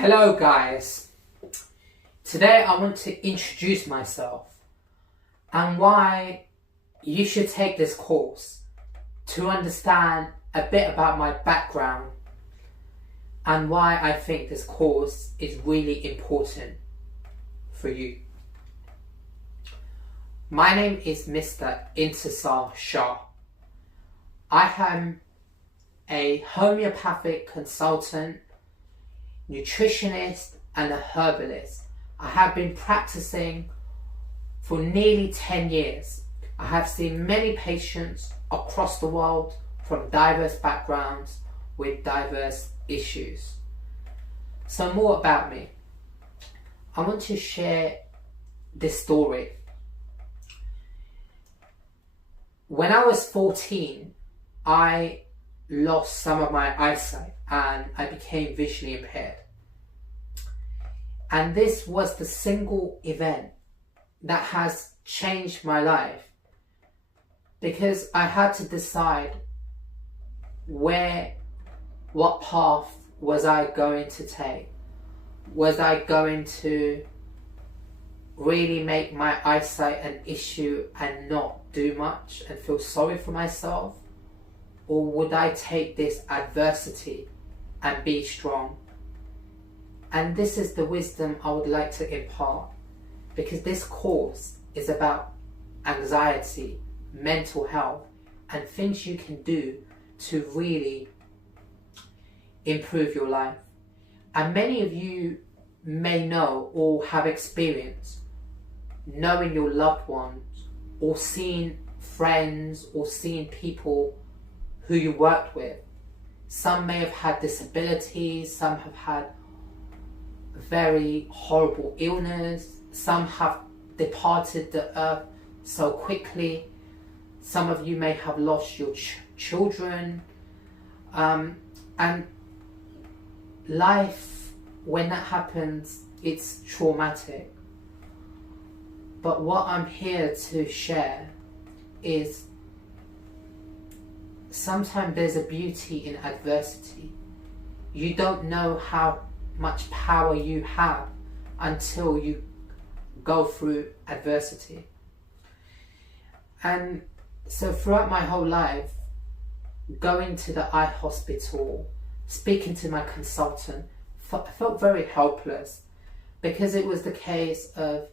Hello guys, today I want to introduce myself and why you should take this course to understand a bit about my background and why I think this course is really important for you. My name is Mr. Intisar Shah. I am a homeopathic consultant, nutritionist and a herbalist. I have been practicing for nearly 10 years. I have seen many patients across the world from diverse backgrounds with diverse issues. So more about me. I want to share this story. When I was 14, I lost some of my eyesight and I became visually impaired. And this was the single event that has changed my life, because I had to decide what path was I going to take. Was I going to really make my eyesight an issue and not do much and feel sorry for myself? Or would I take this adversity and be strong? And this is the wisdom I would like to impart, because this course is about anxiety, mental health, and things you can do to really improve your life. And many of you may know or have experienced knowing your loved ones or seeing friends or seeing people who you worked with. Some may have had disabilities, some have had very horrible illness, some have departed the earth so quickly, some of you may have lost your children, and life, when that happens, it's traumatic. But what I'm here to share is sometimes there's a beauty in adversity. You don't know how much power you have until you go through adversity. And so throughout my whole life, going to the eye hospital, speaking to my consultant, I felt very helpless, because it was the case of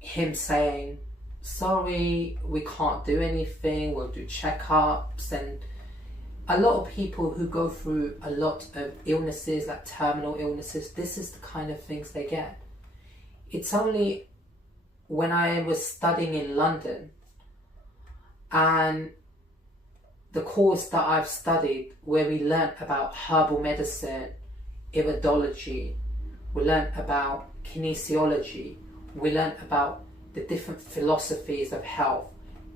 him saying, sorry, we can't do anything, we'll do checkups. And a lot of people who go through a lot of illnesses, like terminal illnesses, this is the kind of things they get. It's only when I was studying in London, and the course that I've studied, where we learnt about herbal medicine, iridology, we learnt about kinesiology, we learnt about the different philosophies of health.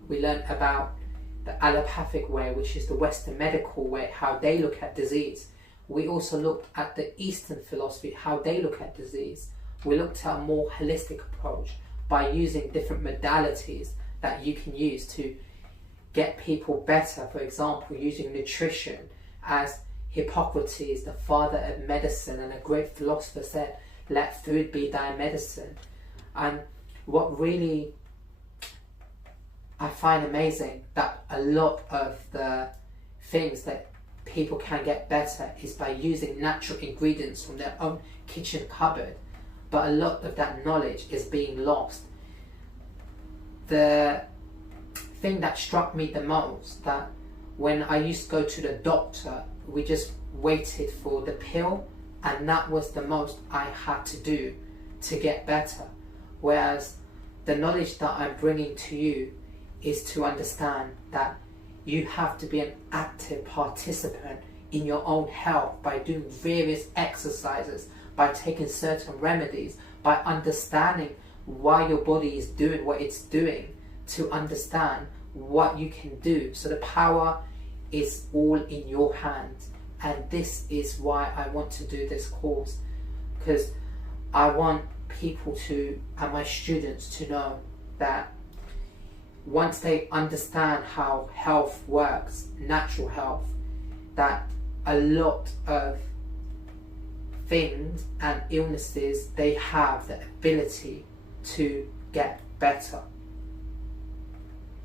We learned about the allopathic way, which is the Western medical way, how they look at disease. We also looked at the Eastern philosophy, how they look at disease. We looked at a more holistic approach by using different modalities that you can use to get people better. For example, using nutrition, as Hippocrates, the father of medicine and a great philosopher, said, let food be thy medicine. And what really I find amazing, that a lot of the things that people can get better is by using natural ingredients from their own kitchen cupboard. But a lot of that knowledge is being lost. The thing that struck me the most, that when I used to go to the doctor, we just waited for the pill, and that was the most I had to do to get better. Whereas the knowledge that I'm bringing to you is to understand that you have to be an active participant in your own health by doing various exercises, by taking certain remedies, by understanding why your body is doing what it's doing, to understand what you can do. So the power is all in your hands. And this is why I want to do this course, because I want people to, and my students to know, that once they understand how health works, natural health, that a lot of things and illnesses, they have the ability to get better.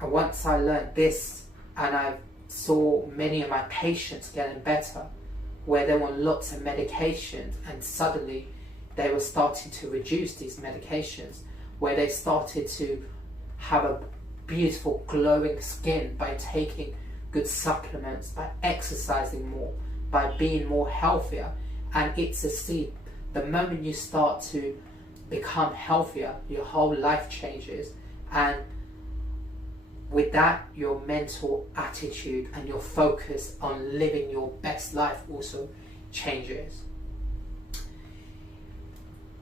And once I learned this, and I saw many of my patients getting better, where they were on lots of medications and suddenly they were starting to reduce these medications, where they started to have a beautiful glowing skin by taking good supplements, by exercising more, by being more healthier. And it's a seed. The moment you start to become healthier, your whole life changes, and with that, your mental attitude and your focus on living your best life also changes.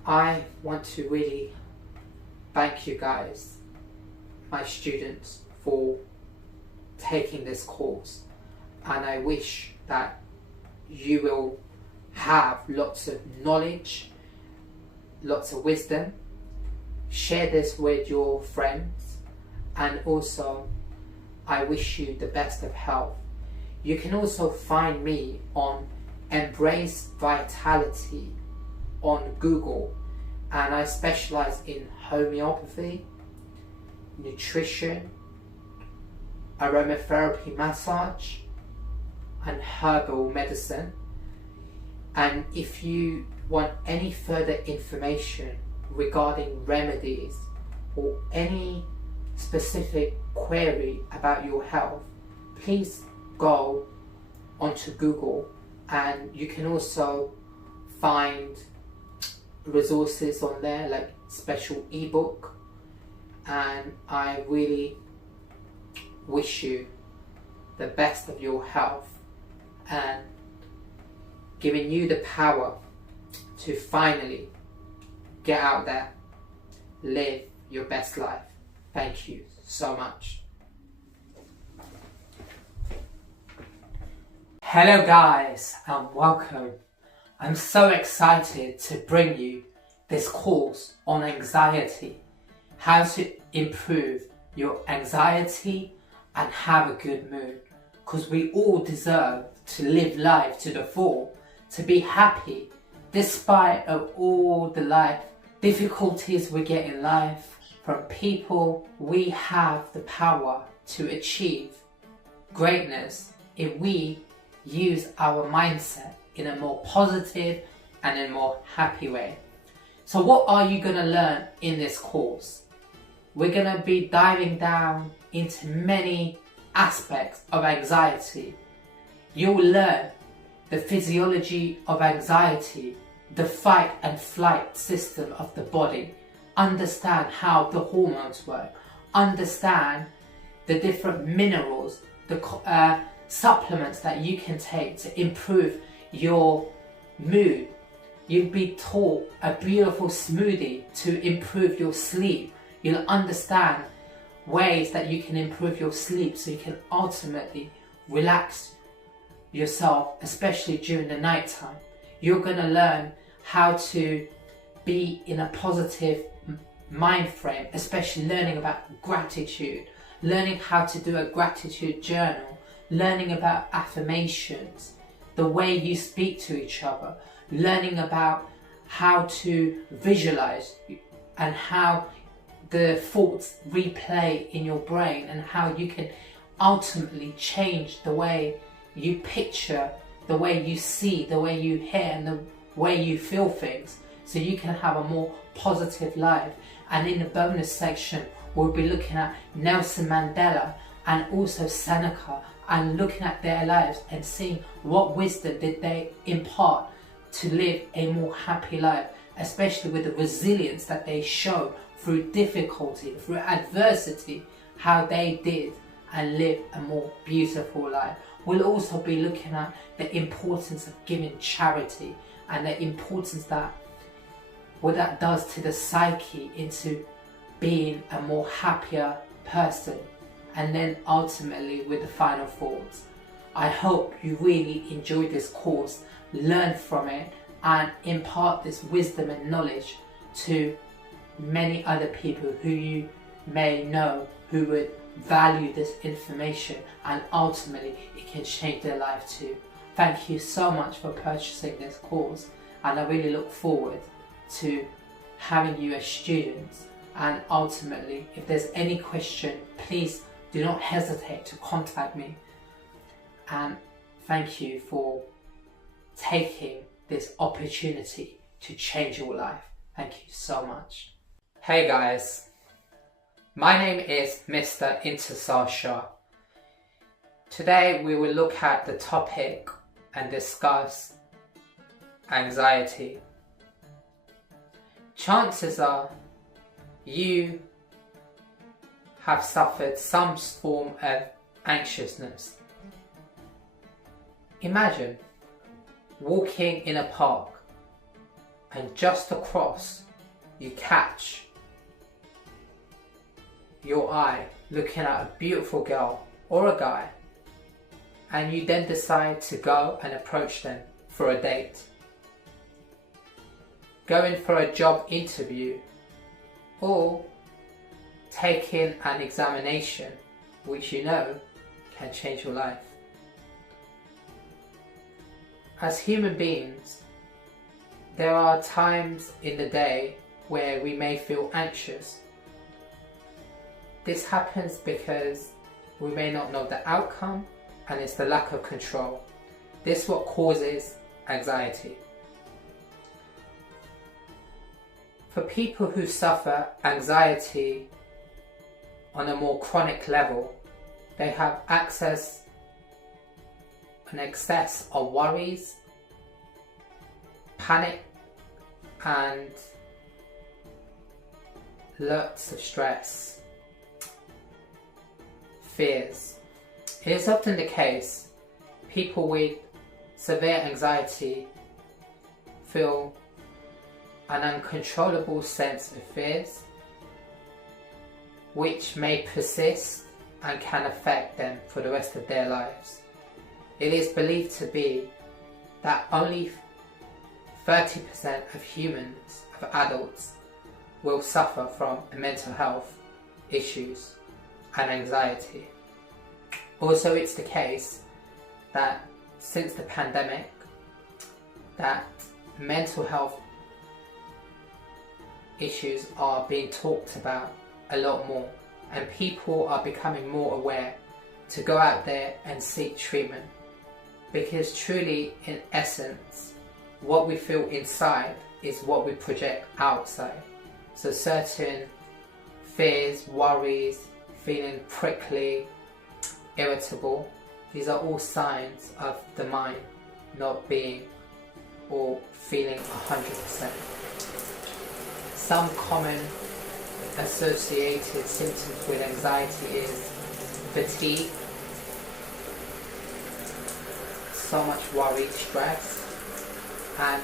I want to really thank you guys, my students, for taking this course, and I wish that you will have lots of knowledge, lots of wisdom. Share this with your friends, and also I wish you the best of health. You can also find me on Embrace Vitality on Google, and I specialize in homeopathy, nutrition, aromatherapy massage, and herbal medicine. And if you want any further information regarding remedies or any specific query about your health, please go onto Google, and you can also find resources on there like special ebook. And I really wish you the best of your health and giving you the power to finally get out there, live your best life. Thank you so much. Hello guys, and welcome. I'm so excited to bring you this course on anxiety, how to improve your anxiety and have a good mood, because we all deserve to live life to the full, to be happy despite of all the life difficulties we get in life from people. We have the power to achieve greatness if we use our mindset in a more positive and a more happy way. So what are you going to learn in this course? We're going to be diving down into many aspects of anxiety. You'll learn the physiology of anxiety, the fight and flight system of the body, understand how the hormones work, understand the different minerals, the supplements that you can take to improve your mood. You'll be taught a beautiful smoothie to improve your sleep. You'll understand ways that you can improve your sleep so you can ultimately relax yourself, especially during the night time. You're going to learn how to be in a positive mind frame, especially learning about gratitude, learning how to do a gratitude journal, learning about affirmations, the way you speak to each other, learning about how to visualize and how the thoughts replay in your brain, and how you can ultimately change the way you picture, the way you see, the way you hear, and the way you feel things, so you can have a more positive life. And in the bonus section, we'll be looking at Nelson Mandela and also Seneca, and looking at their lives and seeing what wisdom did they impart to live a more happy life, especially with the resilience that they show through difficulty, through adversity, how they did and live a more beautiful life. We'll also be looking at the importance of giving charity and the importance that what that does to the psyche into being a more happier person. And then ultimately with the final thoughts. I hope you really enjoyed this course, learn from it, and impart this wisdom and knowledge to many other people who you may know who would value this information, and ultimately it can change their life too. Thank you so much for purchasing this course, and I really look forward to having you as students. And ultimately, if there's any question, please do not hesitate to contact me. And thank you for taking this opportunity to change your life. Thank you so much. Hey guys, my name is Mr. Intisar Shah. Today we will look at the topic and discuss anxiety. Chances are you have suffered some form of anxiousness. Imagine walking in a park and just across you catch your eye looking at a beautiful girl or a guy, and you then decide to go and approach them for a date. Going for a job interview, or taking an examination which you know can change your life. As human beings, there are times in the day where we may feel anxious. This happens because we may not know the outcome, and it's the lack of control. This is what causes anxiety. For people who suffer anxiety on a more chronic level, they have an excess of worries, panic, and lots of stress, fears. It is often the case people with severe anxiety feel an uncontrollable sense of fears which may persist and can affect them for the rest of their lives. It is believed to be that only 30% of humans, of adults, will suffer from mental health issues and anxiety. Also, it's the case that since the pandemic, that mental health issues are being talked about a lot more, and people are becoming more aware to go out there and seek treatment, because truly, in essence, what we feel inside is what we project outside. So certain fears, worries, feeling prickly, irritable, these are all signs of the mind not being or feeling 100%. Some common associated symptoms with anxiety is fatigue, so much worry, stress, and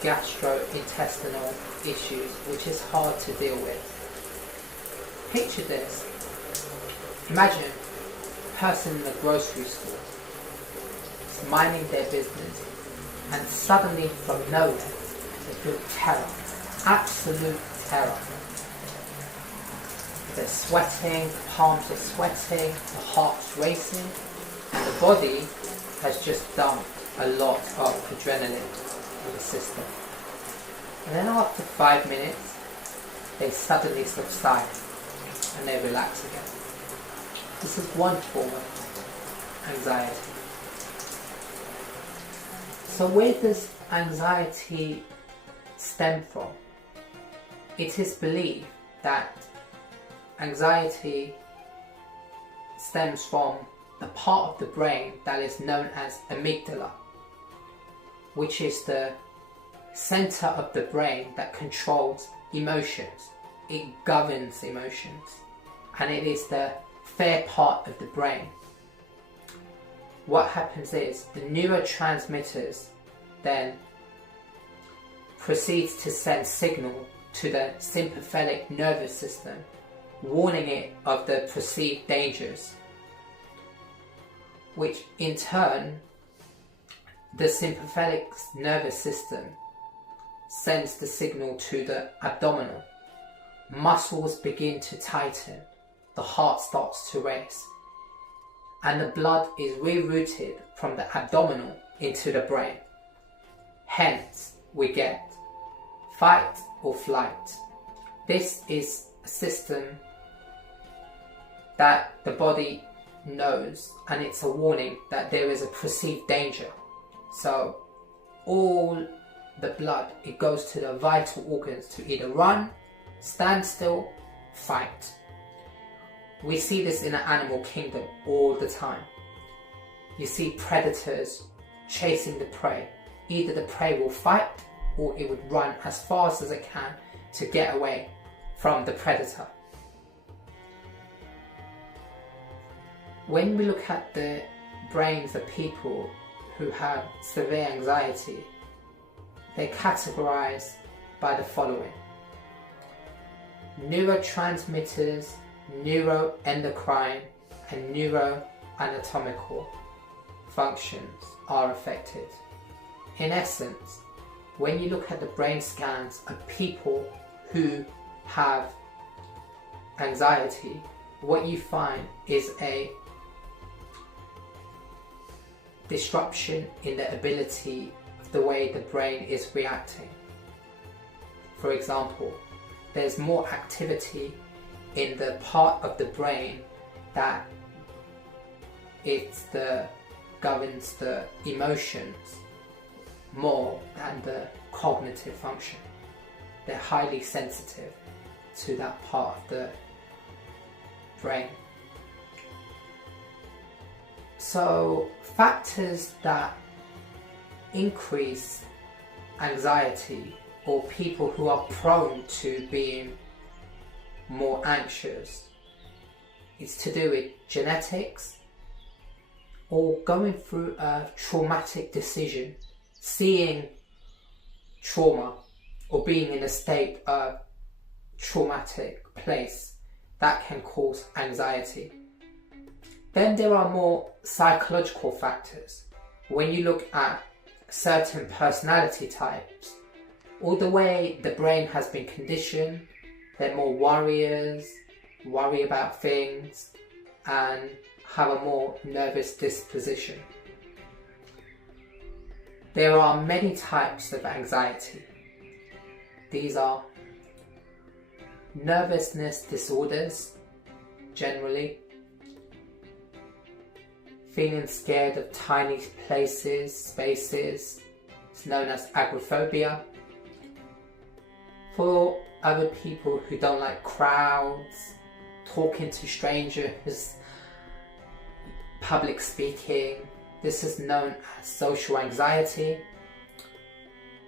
gastrointestinal issues, which is hard to deal with. Picture this. Imagine a person in the grocery store minding their business, and suddenly from nowhere they feel terror, absolute terror. They're sweating, the palms are sweating, the heart's racing, and the body has just dumped a lot of adrenaline in the system. And then after 5 minutes, they suddenly subside and they relax again. This is one form of anxiety. So where does anxiety stem from? It is believed that anxiety stems from the part of the brain that is known as amygdala, which is the center of the brain that controls emotions. It governs emotions, and it is the fair part of the brain. What happens is the neurotransmitters then proceeds to send signal to the sympathetic nervous system, warning it of the perceived dangers, which in turn the sympathetic nervous system sends the signal to the abdominal. Muscles begin to tighten, the heart starts to race, and the blood is rerouted from the abdominal into the brain. Hence, we get fight or flight. This is a system that the body knows, and it's a warning that there is a perceived danger. So all the blood, it goes to the vital organs to either run, stand still, fight. We see this in the animal kingdom all the time. You see predators chasing the prey. Either the prey will fight or it would run as fast as it can to get away from the predator. When we look at the brains of people who have severe anxiety, they're categorized by the following: neurotransmitters, neuroendocrine, and neuroanatomical functions are affected. In essence, when you look at the brain scans of people who have anxiety, what you find is a disruption in the ability of the way the brain is reacting. For example, there's more activity in the part of the brain that governs the emotions more than the cognitive function. They're highly sensitive to that part of the brain. So factors that increase anxiety, or people who are prone to being more anxious, it's to do with genetics or going through a traumatic decision, seeing trauma or being in a state of traumatic place that can cause anxiety. Then there are more psychological factors. When you look at certain personality types, or the way the brain has been conditioned, they're more warriors, worry about things, and have a more nervous disposition. There are many types of anxiety. These are nervousness disorders, generally, feeling scared of tiny places, spaces, it's known as agoraphobia. For other people who don't like crowds, talking to strangers, public speaking, this is known as social anxiety.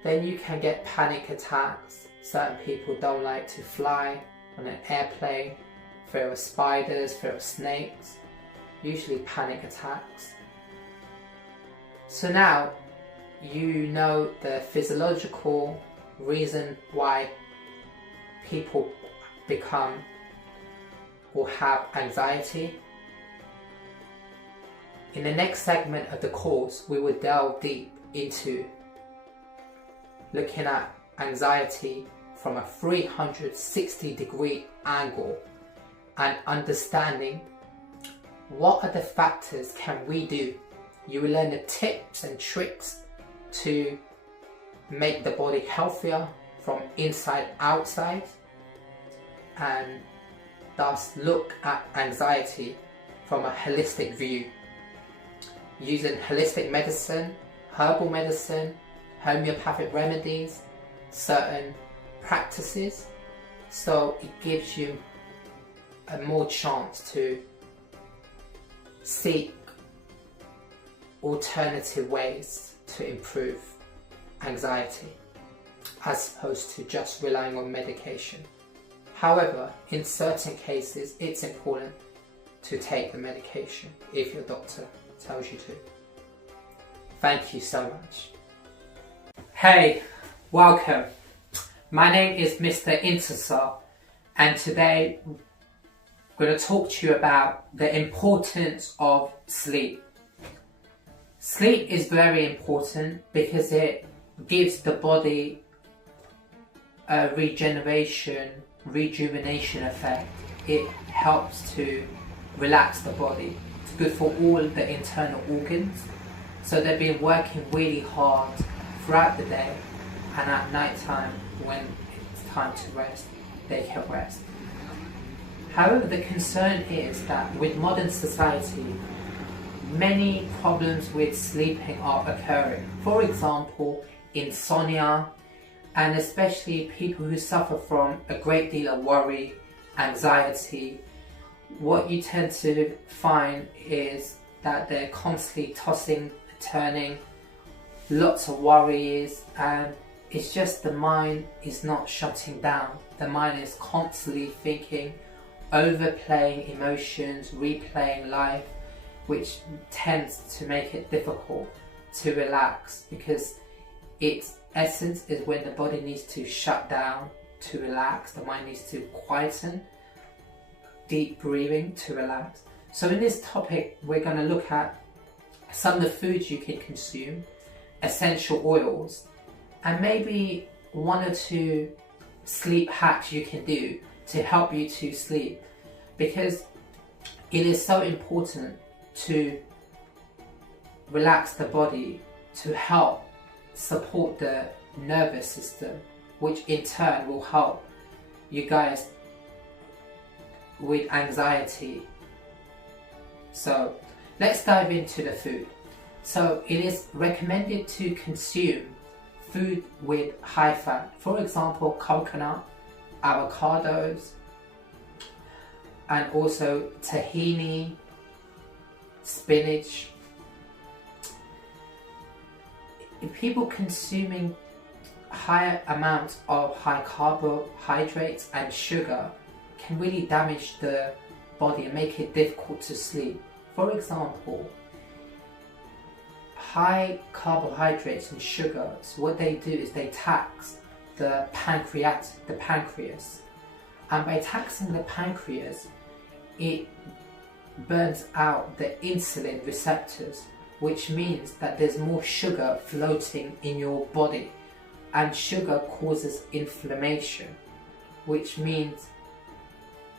Then you can get panic attacks. Certain people don't like to fly on an airplane, fear of spiders, fear of snakes, usually panic attacks. So now you know the physiological reason why people become or have anxiety. In the next segment of the course, we will delve deep into looking at anxiety from a 360-degree angle and understanding what are the factors can we do. You will learn the tips and tricks to make the body healthier from inside outside, and thus look at anxiety from a holistic view, using holistic medicine, herbal medicine, homeopathic remedies, certain practices, so it gives you a more chance to seek alternative ways to improve anxiety as opposed to just relying on medication. However, in certain cases it's important to take the medication if your doctor tells you to. Thank you so much. Hey, welcome. My name is Mr. Intisar, and today I'm going to talk to you about the importance of sleep. Sleep is very important because it gives the body a rejuvenation effect. It helps to relax the body. It's good for all the internal organs. So they've been working really hard throughout the day and at night time, when it's time to rest, they can rest. However, the concern is that with modern society, many problems with sleeping are occurring. For example, insomnia, and especially people who suffer from a great deal of worry, anxiety. What you tend to find is that they're constantly tossing, turning, lots of worries, and it's just the mind is not shutting down. The mind is constantly thinking, overplaying emotions, replaying life, which tends to make it difficult to relax, because its essence is when the body needs to shut down to relax, the mind needs to quieten, deep breathing to relax. So in this topic, we're going to look at some of the foods you can consume, essential oils, and maybe one or two sleep hacks you can do to help you to sleep, because it is so important to relax the body to help support the nervous system, which in turn will help you guys with anxiety. So let's dive into the food. So it is recommended to consume food with high fat, for example coconut, avocados, and also tahini, spinach. People consuming higher amounts of high carbohydrates and sugar can really damage the body and make it difficult to sleep. For example, high carbohydrates and sugars, what they do is they tax the pancreas, and by taxing the pancreas, it burns out the insulin receptors, which means that there's more sugar floating in your body, and sugar causes inflammation, which means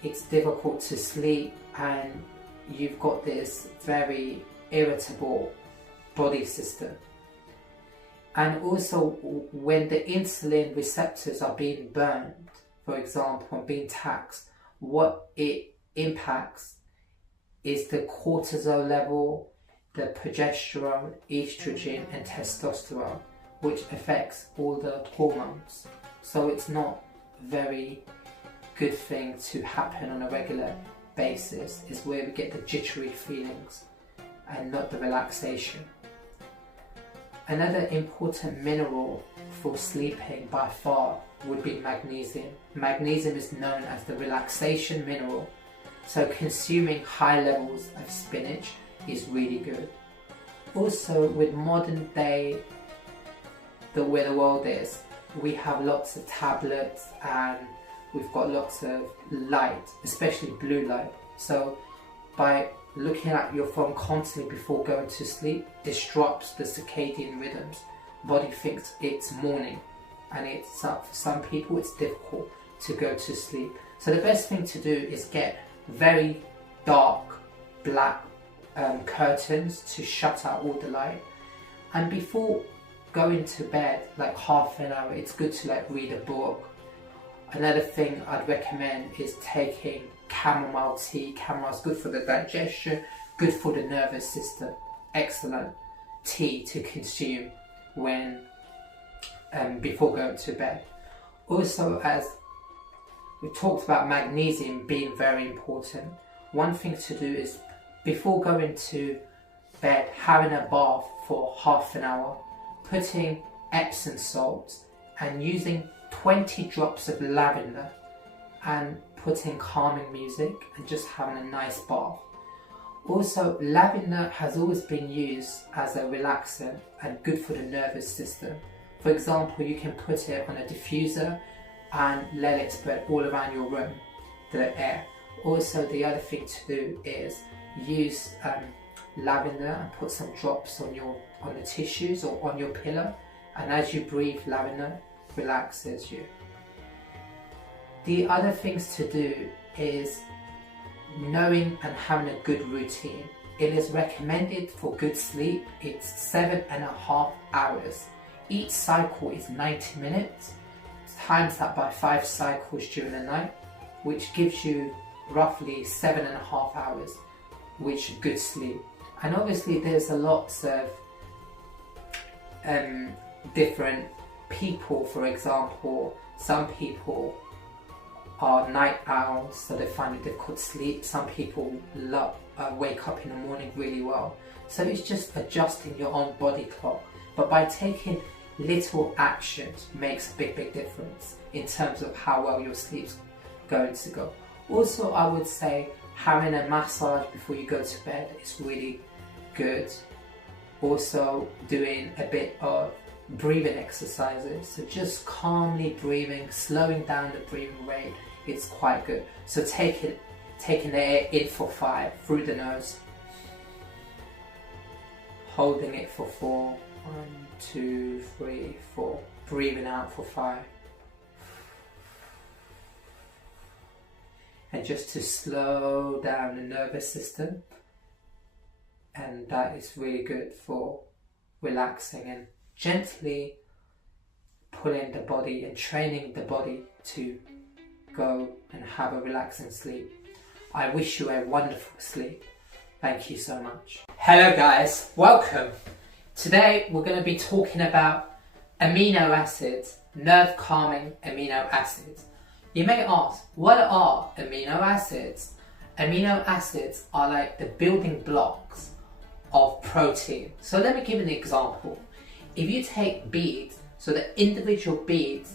it's difficult to sleep and you've got this very irritable body system. And also when the insulin receptors are being burned, for example, being taxed, what it impacts is the cortisol level, the progesterone, estrogen and testosterone, which affects all the hormones. So it's not a very good thing to happen on a regular basis. Is where we get the jittery feelings and not the relaxation. Another important mineral for sleeping by far would be magnesium. Magnesium is known as the relaxation mineral, so consuming high levels of spinach is really good. Also, with modern day, the way the world is, we have lots of tablets and we've got lots of light, especially blue light. So by looking at your phone constantly before going to sleep disrupts the circadian rhythms. Body thinks it's morning, and it's for some people it's difficult to go to sleep. So the best thing to do is get very dark black curtains to shut out all the light, and before going to bed, like half an hour, it's good to like read a book. Another thing I'd recommend is taking chamomile tea. Chamomile is good for the digestion, good for the nervous system. Excellent tea to consume when before going to bed. Also, as we talked about magnesium being very important, one thing to do is before going to bed, having a bath for half an hour, putting Epsom salts and using 20 drops of lavender and putting calming music and just having a nice bath. Also, lavender has always been used as a relaxant and good for the nervous system. For example, you can put it on a diffuser and let it spread all around your room, the air. Also, the other thing to do is use lavender and put some drops on the tissues or on your pillow, and as you breathe, lavender relaxes you. The other things to do is knowing and having a good routine. It is recommended for good sleep, it's 7.5 hours. each cycle is 90 minutes, times that by 5 cycles during the night, which gives you roughly 7.5 hours, which is good sleep. And obviously there's a lots of different people. For example, some people are night owls, so they find it difficult to sleep. Some people wake up in the morning really well. So it's just adjusting your own body clock. But by taking little actions makes a big difference in terms of how well your sleep's going to go. Also, I would say having a massage before you go to bed is really good. Also, doing a bit of breathing exercises, so just calmly breathing, slowing down the breathing rate, it's quite good. So taking the air in for 5 through the nose, holding it for 4, 1, 2, 3, 4, breathing out for 5, and just to slow down the nervous system. And that is really good for relaxing and gently pulling the body and training the body to go and have a relaxing sleep. I wish you a wonderful sleep. Thank you so much. Hello guys, welcome. Today we're going to be talking about amino acids, nerve calming amino acids. You may ask, what are amino acids? Amino acids are like the building blocks of protein. So let me give an example. If you take beads, so the individual beads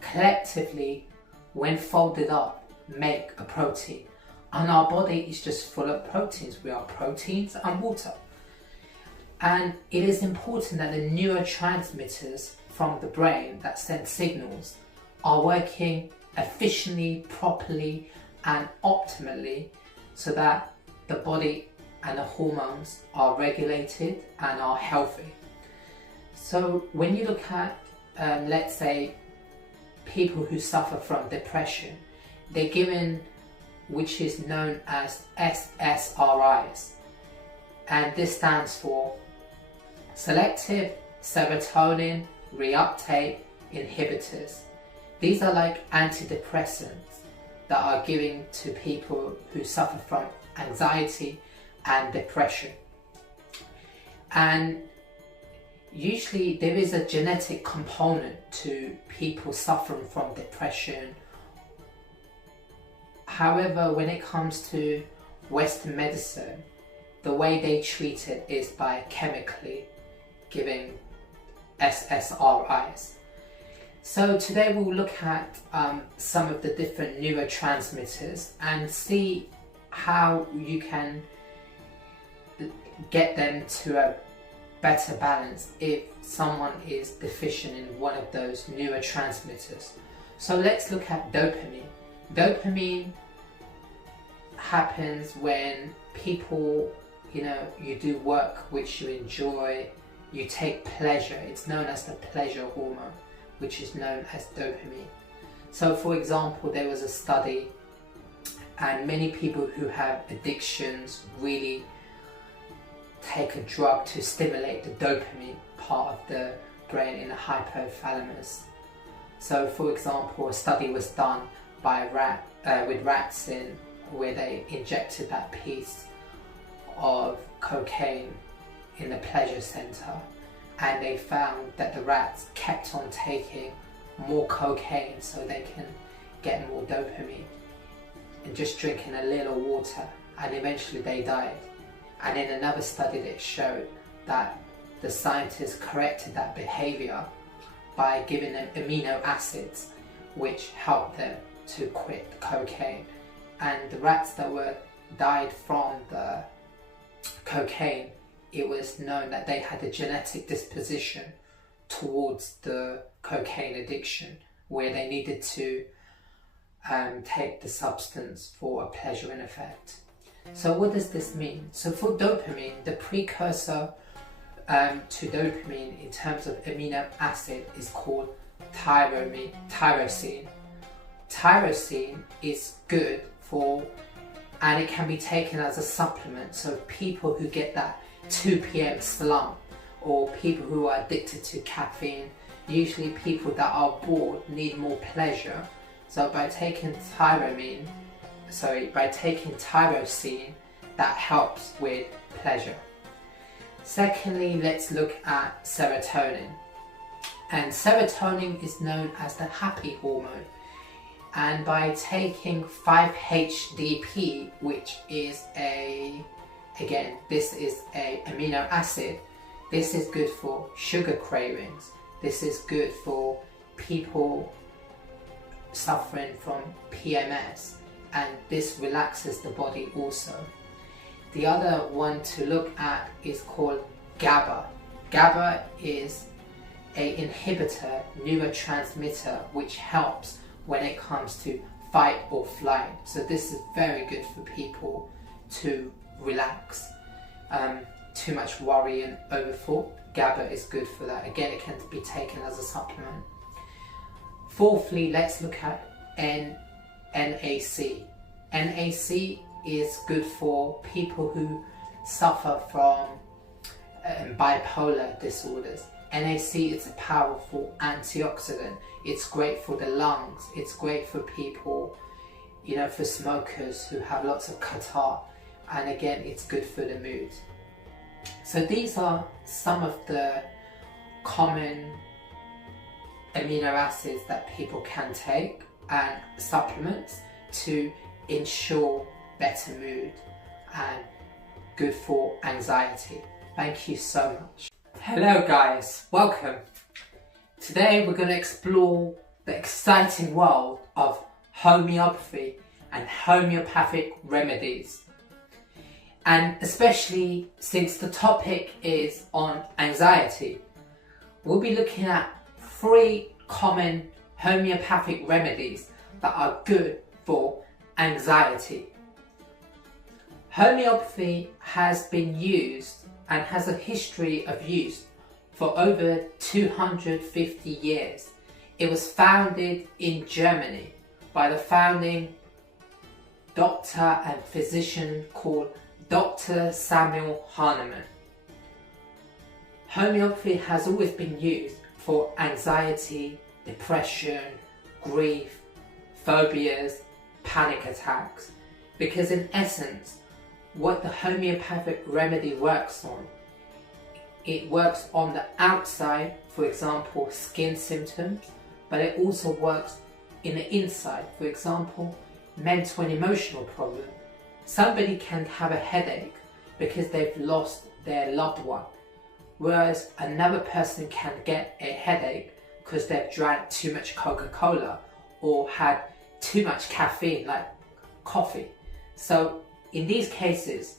collectively, when folded up, make a protein. And our body is just full of proteins. We are proteins and water. And it is important that the neurotransmitters from the brain that send signals are working efficiently, properly, and optimally, so that the body and the hormones are regulated and are healthy. So when you look at, let's say, people who suffer from depression, they're given, which is known as SSRIs, and this stands for selective serotonin reuptake inhibitors. These are like antidepressants that are given to people who suffer from anxiety and depression. And usually there is a genetic component to people suffering from depression. However, when it comes to Western medicine, the way they treat it is by chemically giving SSRIs. So today we'll look at some of the different neurotransmitters and see how you can get them to a better balance if someone is deficient in one of those neurotransmitters. So let's look at dopamine. Dopamine happens when people, you do work which you enjoy, you take pleasure. It's known as the pleasure hormone, which is known as dopamine. So for example, there was a study, and many people who have addictions really take a drug to stimulate the dopamine part of the brain in the hypothalamus. So for example, a study was done by with rats where they injected that piece of cocaine in the pleasure center, and they found that the rats kept on taking more cocaine so they can get more dopamine, and just drinking a little water, and eventually they died. And in another study that showed that the scientists corrected that behavior by giving them amino acids which helped them to quit the cocaine. And the rats that died from the cocaine, it was known that they had a genetic disposition towards the cocaine addiction, where they needed to take the substance for a pleasuring effect. So what does this mean? So for dopamine, the precursor to dopamine in terms of amino acid is called tyrosine. Tyrosine is good for, and it can be taken as a supplement. So people who get that 2 p.m. slump, or people who are addicted to caffeine. Usually people that are bored need more pleasure. So by taking tyrosine, that helps with pleasure. Secondly, let's look at serotonin. And serotonin is known as the happy hormone. And by taking 5-HTP, which is this is a amino acid, this is good for sugar cravings. This is good for people suffering from PMS, and this relaxes the body also. The other one to look at is called GABA. GABA is an inhibitor neurotransmitter which helps when it comes to fight or flight. So this is very good for people to relax. Too much worry and overthought, GABA is good for that. Again, it can be taken as a supplement. Fourthly, let's look at NAC. NAC is good for people who suffer from bipolar disorders. NAC is a powerful antioxidant. It's great for the lungs. It's great for people, for smokers who have lots of catarrh. And again, it's good for the mood. So these are some of the common amino acids that people can take and supplements to ensure better mood and good for anxiety. Thank you so much. Hello guys, welcome. Today we're going to explore the exciting world of homeopathy and homeopathic remedies. And especially since the topic is on anxiety, we'll be looking at 3 common homeopathic remedies that are good for anxiety. Homeopathy has been used and has a history of use for over 250 years. It was founded in Germany by the founding doctor and physician called Dr. Samuel Hahnemann. Homeopathy has always been used for anxiety, depression, grief, phobias, panic attacks, because in essence, what the homeopathic remedy works on, it works on the outside, for example, skin symptoms, but it also works in the inside, for example, mental and emotional problems. Somebody can have a headache because they've lost their loved one, whereas another person can get a headache because they've drank too much Coca-Cola or had too much caffeine like coffee. So in these cases,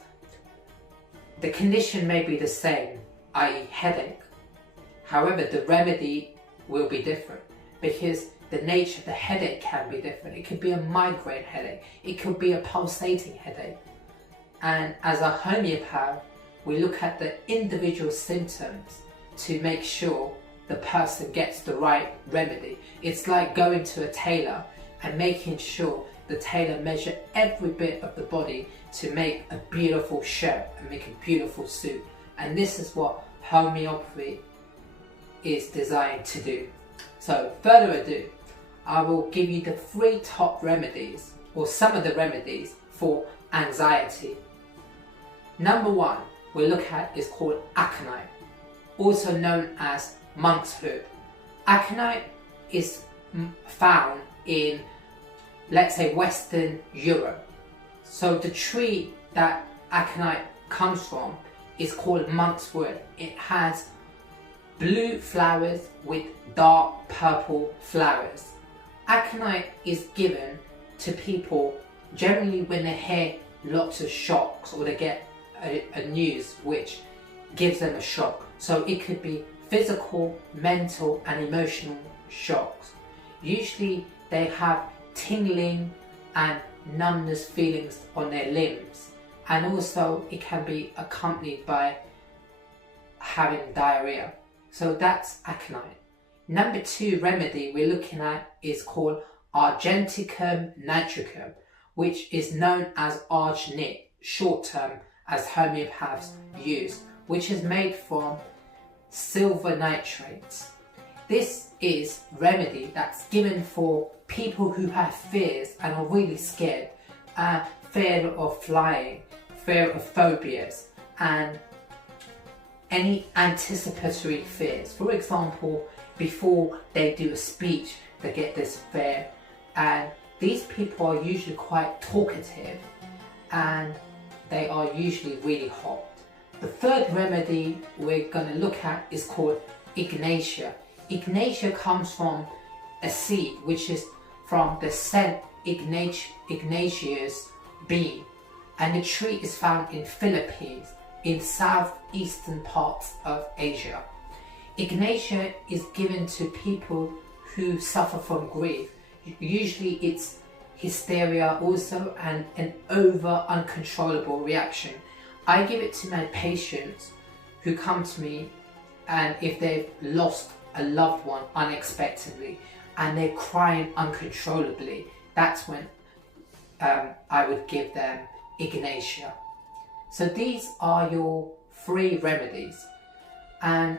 the condition may be the same, i.e. headache. However, the remedy will be different because the nature of the headache can be different. It could be a migraine headache. It could be a pulsating headache. And as a homeopath, we look at the individual symptoms to make sure the person gets the right remedy. It's like going to a tailor and making sure the tailor measures every bit of the body to make a beautiful shirt and make a beautiful suit. And this is what homeopathy is designed to do. So further ado, I will give you the 3 top remedies, or some of the remedies for anxiety. Number 1 we'll look at is called aconite, also known as monk's hood. Aconite is found in, let's say, Western Europe. So the tree that aconite comes from is called monk's wood. It has blue flowers with dark purple flowers. Aconite is given to people generally when they hear lots of shocks or they get a news which gives them a shock. So it could be physical, mental and emotional shocks. Usually they have tingling and numbness feelings on their limbs, and also it can be accompanied by having diarrhea. So that's aconite. Number 2 remedy we're looking at is called Argenticum nitricum, which is known as arginine, short term as homeopaths use, which is made from silver nitrate. This is remedy that's given for people who have fears and are really scared, fear of flying, fear of phobias, and any anticipatory fears. For example, before they do a speech, they get this fear, and these people are usually quite talkative and they are usually really hot. The third remedy we're going to look at is called Ignatia. Ignatia comes from a seed which is from the Saint Ignatius bean, and the tree is found in Philippines, in southeastern parts of Asia. Ignatia is given to people who suffer from grief. Usually it's hysteria also, and an uncontrollable reaction. I give it to my patients who come to me, and if they've lost a loved one unexpectedly and they're crying uncontrollably, that's when I would give them Ignatia. So these are your 3 remedies, and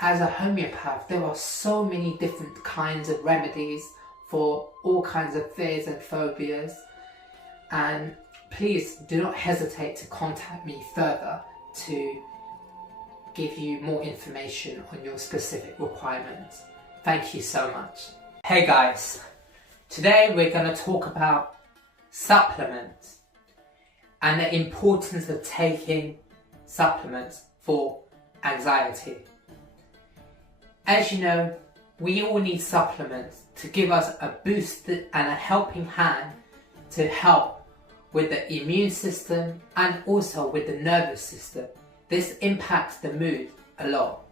as a homeopath there are so many different kinds of remedies for all kinds of fears and phobias, and please do not hesitate to contact me further to give you more information on your specific requirements. Thank you so much. Hey guys, today we're going to talk about supplements and the importance of taking supplements for anxiety. As you know, we all need supplements to give us a boost and a helping hand to help with the immune system and also with the nervous system. This impacts the mood a lot.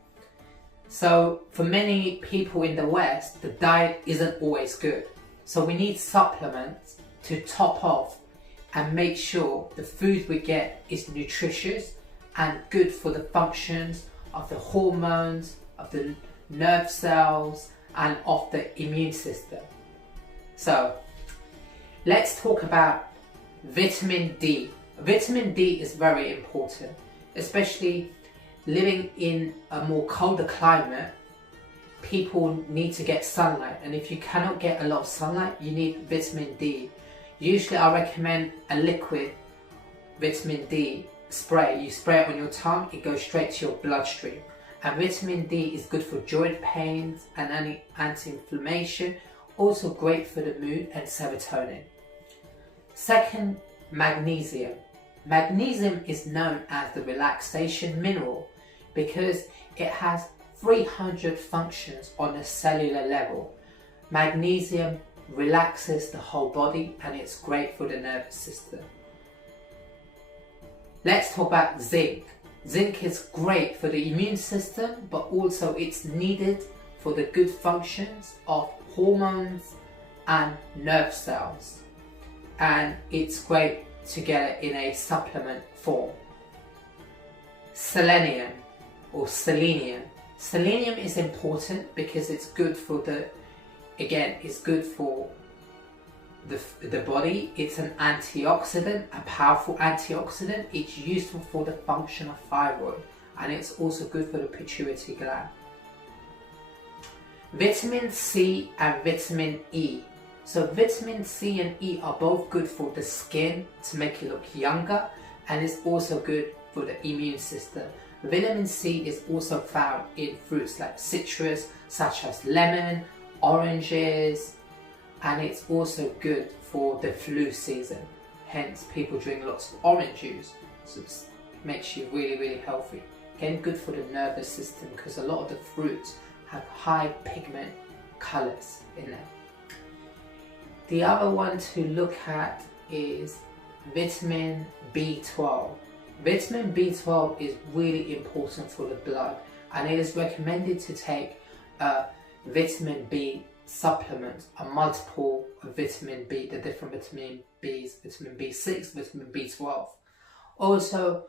So for many people in the West, the diet isn't always good. So we need supplements to top off and make sure the food we get is nutritious and good for the functions of the hormones, of the nerve cells, and of the immune system. So let's talk about vitamin D. Vitamin D is very important, especially living in a more colder climate. People need to get sunlight, and if you cannot get a lot of sunlight, you need vitamin D. Usually I recommend a liquid vitamin D spray. You spray it on your tongue, it goes straight to your bloodstream. And vitamin D is good for joint pains and anti-inflammation, also great for the mood and serotonin. Second, magnesium. Magnesium is known as the relaxation mineral because it has 300 functions on a cellular level. Magnesium relaxes the whole body and it's great for the nervous system. Let's talk about zinc. Zinc is great for the immune system, but also it's needed for the good functions of hormones and nerve cells. And it's great to get it in a supplement form. Selenium or selenium. Selenium is important because it's good for it's good for the body. It's an antioxidant, a powerful antioxidant. It's useful for the function of thyroid, and it's also good for the pituitary gland. Vitamin C and vitamin E. So vitamin C and E are both good for the skin to make you look younger, and it's also good for the immune system. Vitamin C is also found in fruits like citrus, such as lemon, oranges, and it's also good for the flu season. Hence, people drink lots of orange juice, so it makes you really, really healthy. Again, good for the nervous system because a lot of the fruits have high pigment colours in them. The other one to look at is vitamin B12. Vitamin B12 is really important for the blood, and it is recommended to take vitamin B supplements, a multiple of vitamin B, the different vitamin Bs, vitamin B6, vitamin B12. Also,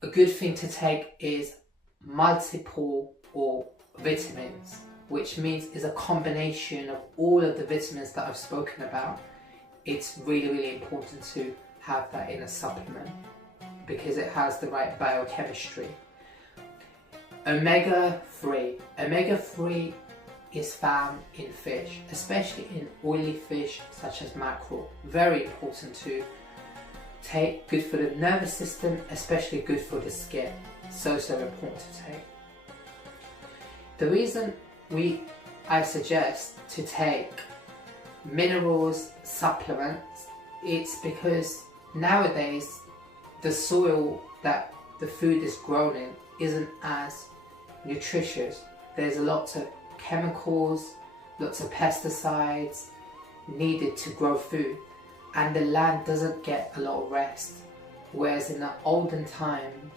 a good thing to take is multiple or vitamins, which means is a combination of all of the vitamins that I've spoken about. It's really, really important to have that in a supplement because it has the right biochemistry. Omega-3. Omega-3 is found in fish, especially in oily fish such as mackerel. Very important to take, good for the nervous system, especially good for the skin. So important to take. The reason I suggest to take minerals supplements, it's because nowadays the soil that the food is grown in isn't as nutritious. There's lots of chemicals, lots of pesticides needed to grow food, and the land doesn't get a lot of rest. Whereas in the olden times,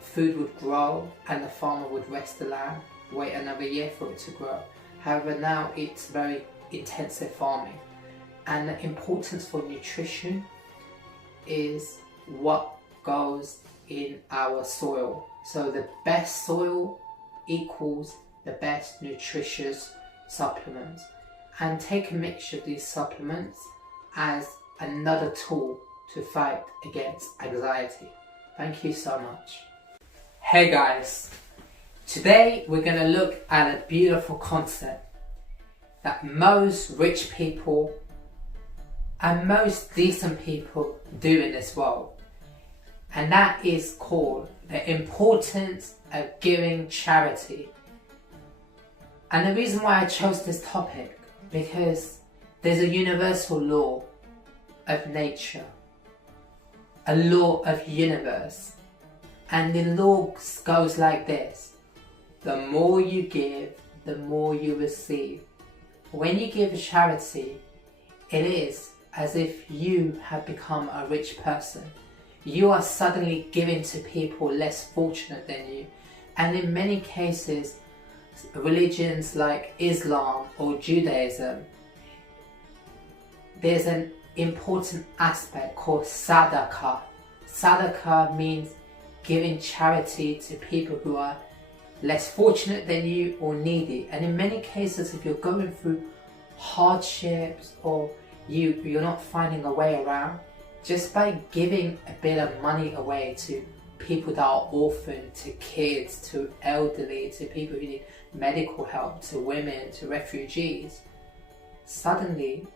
food would grow and the farmer would rest the land, wait another year for it to grow. However, now it's very intensive farming, and the importance for nutrition is what goes in our soil. So the best soil equals the best nutritious supplements, and take a mixture of these supplements as another tool to fight against anxiety. Thank you so much. Hey guys, today we're going to look at a beautiful concept that most rich people and most decent people do in this world, and that is called the importance of giving charity. And the reason why I chose this topic, because there's a universal law of nature, a law of universe, and the law goes like this: the more you give, the more you receive. When you give charity, it is as if you have become a rich person. You are suddenly giving to people less fortunate than you. And in many cases, religions like Islam or Judaism, there's an important aspect called sadaqah. Sadaqah means giving charity to people who are less fortunate than you or needy. And in many cases, if you're going through hardships or you're not finding a way around, just by giving a bit of money away to people that are orphaned, to kids, to elderly, to people who need medical help, to women, to refugees, suddenly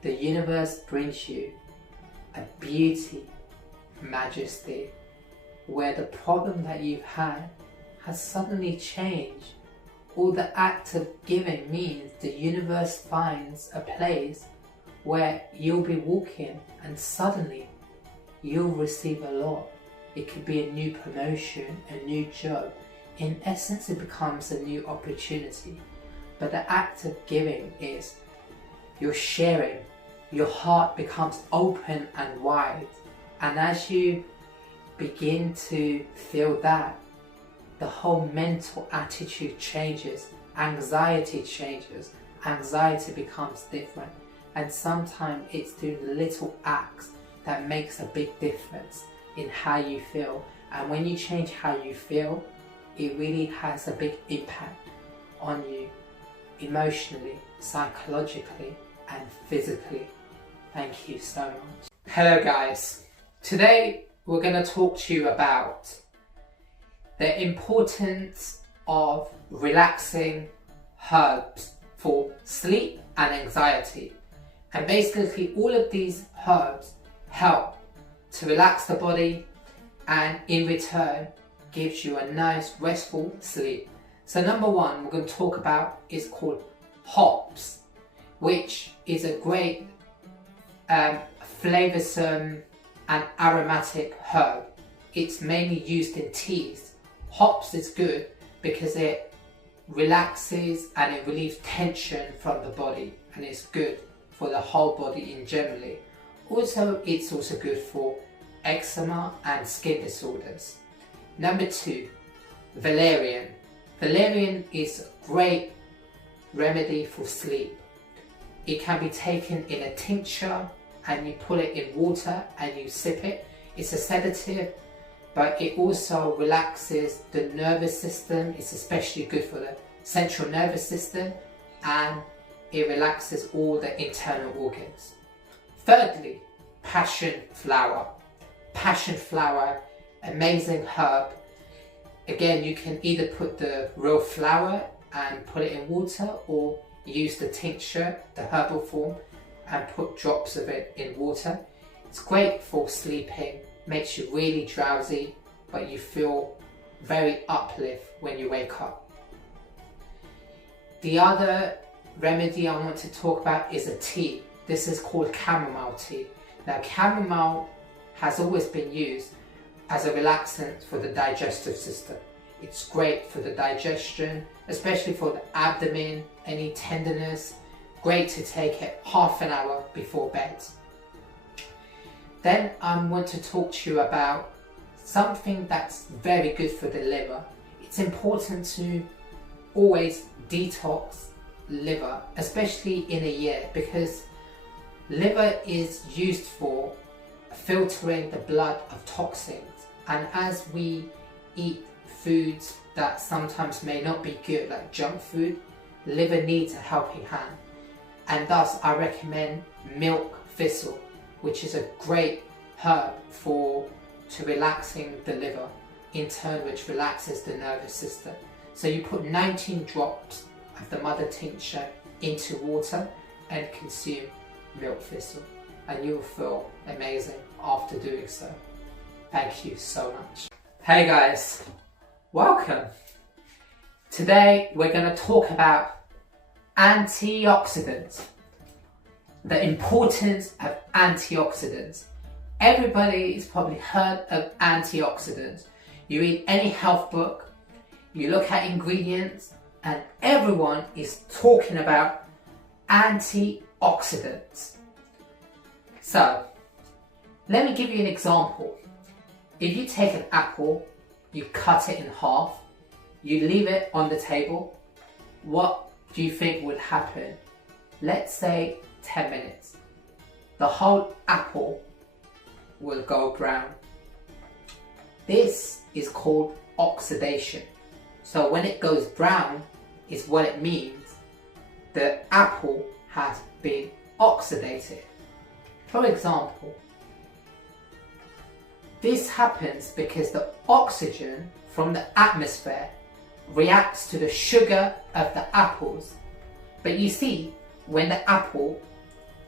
the universe brings you a beauty, majesty, where the problem that you've had has suddenly changed. All the act of giving means the universe finds a place where you'll be walking and suddenly you'll receive a lot. It could be a new promotion, a new job. In essence, it becomes a new opportunity. But the act of giving is you're sharing. Your heart becomes open and wide. And as you begin to feel that, the whole mental attitude changes. Anxiety changes. Anxiety becomes different. And sometimes it's doing the little acts that makes a big difference in how you feel. And when you change how you feel, it really has a big impact on you emotionally, psychologically, and physically. Thank you so much. Hello guys. Today we're going to talk to you about the importance of relaxing herbs for sleep and anxiety. And basically all of these herbs help to relax the body and in return gives you a nice restful sleep. So number one we're going to talk about is called hops, which is a great flavoursome and aromatic herb. It's mainly used in teas. Hops is good because it relaxes and it relieves tension from the body, and it's good for the whole body in generally. Also, it's also good for eczema and skin disorders. Number two, valerian. Valerian is a great remedy for sleep. It can be taken in a tincture and you put it in water and you sip it. It's a sedative, but it also relaxes the nervous system. It's especially good for the central nervous system, and it relaxes all the internal organs. Thirdly, passion flower. Passion flower, amazing herb. Again, you can either put the real flower and put it in water, or use the tincture, the herbal form, and put drops of it in water. It's great for sleeping, makes you really drowsy, but you feel very uplift when you wake up. The other remedy I want to talk about is a tea. This is called chamomile tea. Now, chamomile has always been used as a relaxant for the digestive system. It's great for the digestion, especially for the abdomen, any tenderness. Great to take it half an hour before bed. Then I want to talk to you about something that's very good for the liver. It's important to always detox liver, especially in a year, because liver is used for filtering the blood of toxins, and as we eat foods that sometimes may not be good, like junk food, liver needs a helping hand, and thus I recommend milk thistle, which is a great herb to relaxing the liver, in turn which relaxes the nervous system. So you put 19 drops of the mother tincture into water and consume milk thistle, and you'll feel amazing after doing so. Thank you so much. Hey guys, welcome. Today we're going to talk about antioxidants, the importance of antioxidants. Everybody's probably heard of antioxidants. You read any health book, you look at ingredients, and everyone is talking about antioxidants. So, let me give you an example. If you take an apple, you cut it in half, you leave it on the table, what do you think would happen? Let's say 10 minutes. The whole apple will go brown. This is called oxidation. So when it goes brown, is what it means the apple has been oxidated. For example, this happens because the oxygen from the atmosphere reacts to the sugar of the apples. But you see, when the apple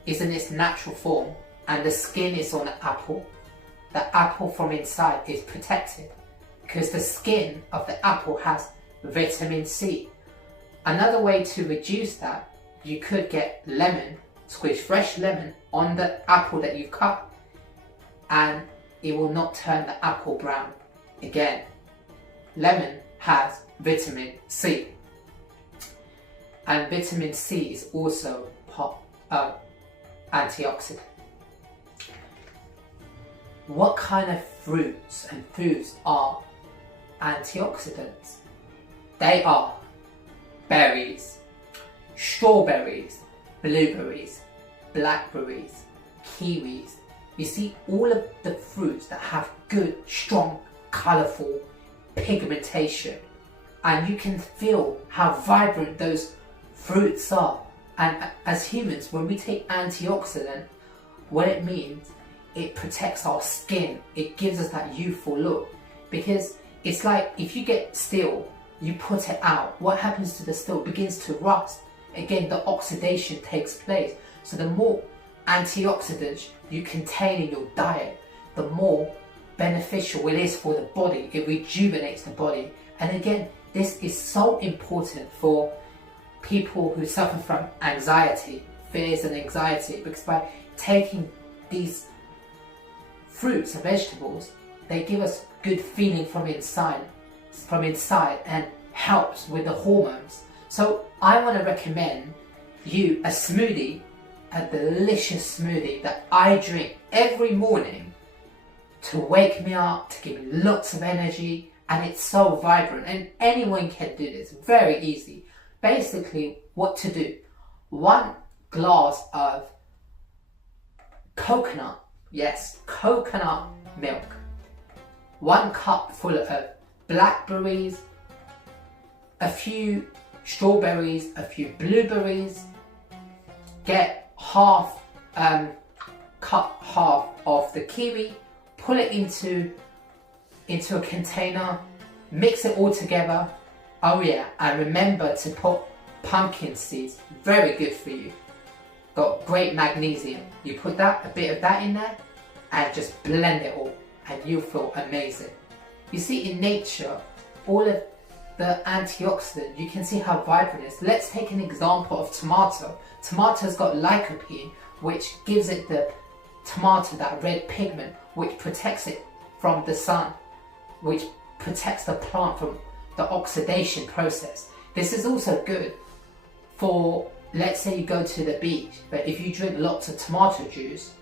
is in its natural form and the skin is on the apple from inside is protected because the skin of the apple has vitamin C. Another way to reduce that, you could get lemon, squeeze fresh lemon on the apple that you've cut, and it will not turn the apple brown. Again, lemon has vitamin C, and vitamin C is also part of antioxidant. What kind of fruits and foods are antioxidants? They are berries, strawberries, blueberries, blackberries, kiwis. You see, all of the fruits that have good, strong, colourful pigmentation, and you can feel how vibrant those fruits are. And as humans, when we take antioxidant, what it means, it protects our skin. It gives us that youthful look, because it's like if you get steel, you put it out, what happens to the steel? It begins to rust. Again, the oxidation takes place. So the more antioxidants you contain in your diet, the more beneficial it is for the body. It rejuvenates the body. And again, this is so important for people who suffer from anxiety, fears and anxiety, because by taking these fruits and vegetables, they give us good feeling from inside and helps with the hormones. So I want to recommend you a smoothie, a delicious smoothie that I drink every morning to wake me up, to give me lots of energy, and it's so vibrant, and anyone can do this, very easy. Basically, what to do: 1 glass of coconut, yes, coconut milk, 1 cup full of blackberries, a few strawberries, a few blueberries. Get cut half of the kiwi, pull it into a container, Mix it all together. Oh yeah, and remember to put pumpkin seeds, very good for you. Got great magnesium. You put that, a bit of that in there, and just blend it all, and you'll feel amazing. You see, in nature, all of the antioxidant, you can see how vibrant it is. Let's take an example of tomato. Tomato's got lycopene, which gives it the tomato that red pigment, which protects it from the sun, which protects the plant from the oxidation process. This is also good for, let's say you go to the beach, but if you drink lots of tomato juice,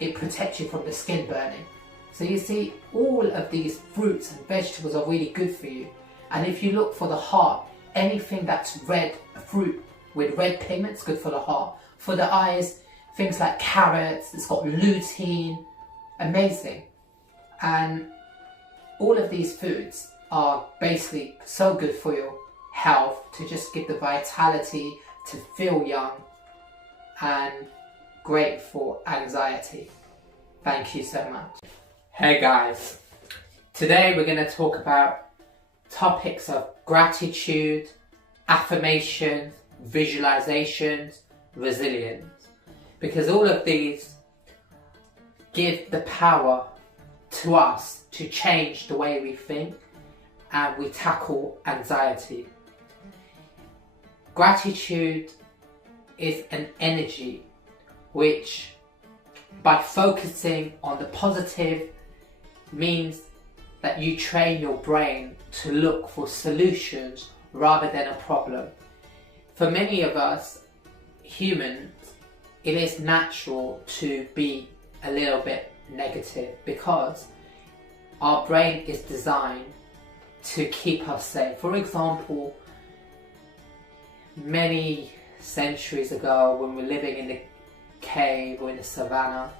it protects you from the skin burning. So you see, all of these fruits and vegetables are really good for you. And if you look for the heart, anything that's red, fruit with red pigment is good for the heart. For the eyes, things like carrots, it's got lutein, amazing. And all of these foods are basically so good for your health, to just give the vitality, to feel young, and great for anxiety. Thank you so much. Hey guys, today we're going to talk about topics of gratitude, affirmations, visualizations, resilience, because all of these give the power to us to change the way we think and we tackle anxiety. Gratitude is an energy which, by focusing on the positive, means that you train your brain to look for solutions rather than a problem. For many of us humans, it is natural to be a little bit negative because our brain is designed to keep us safe. For example, many centuries ago, when we're living in the cave or in the savannah,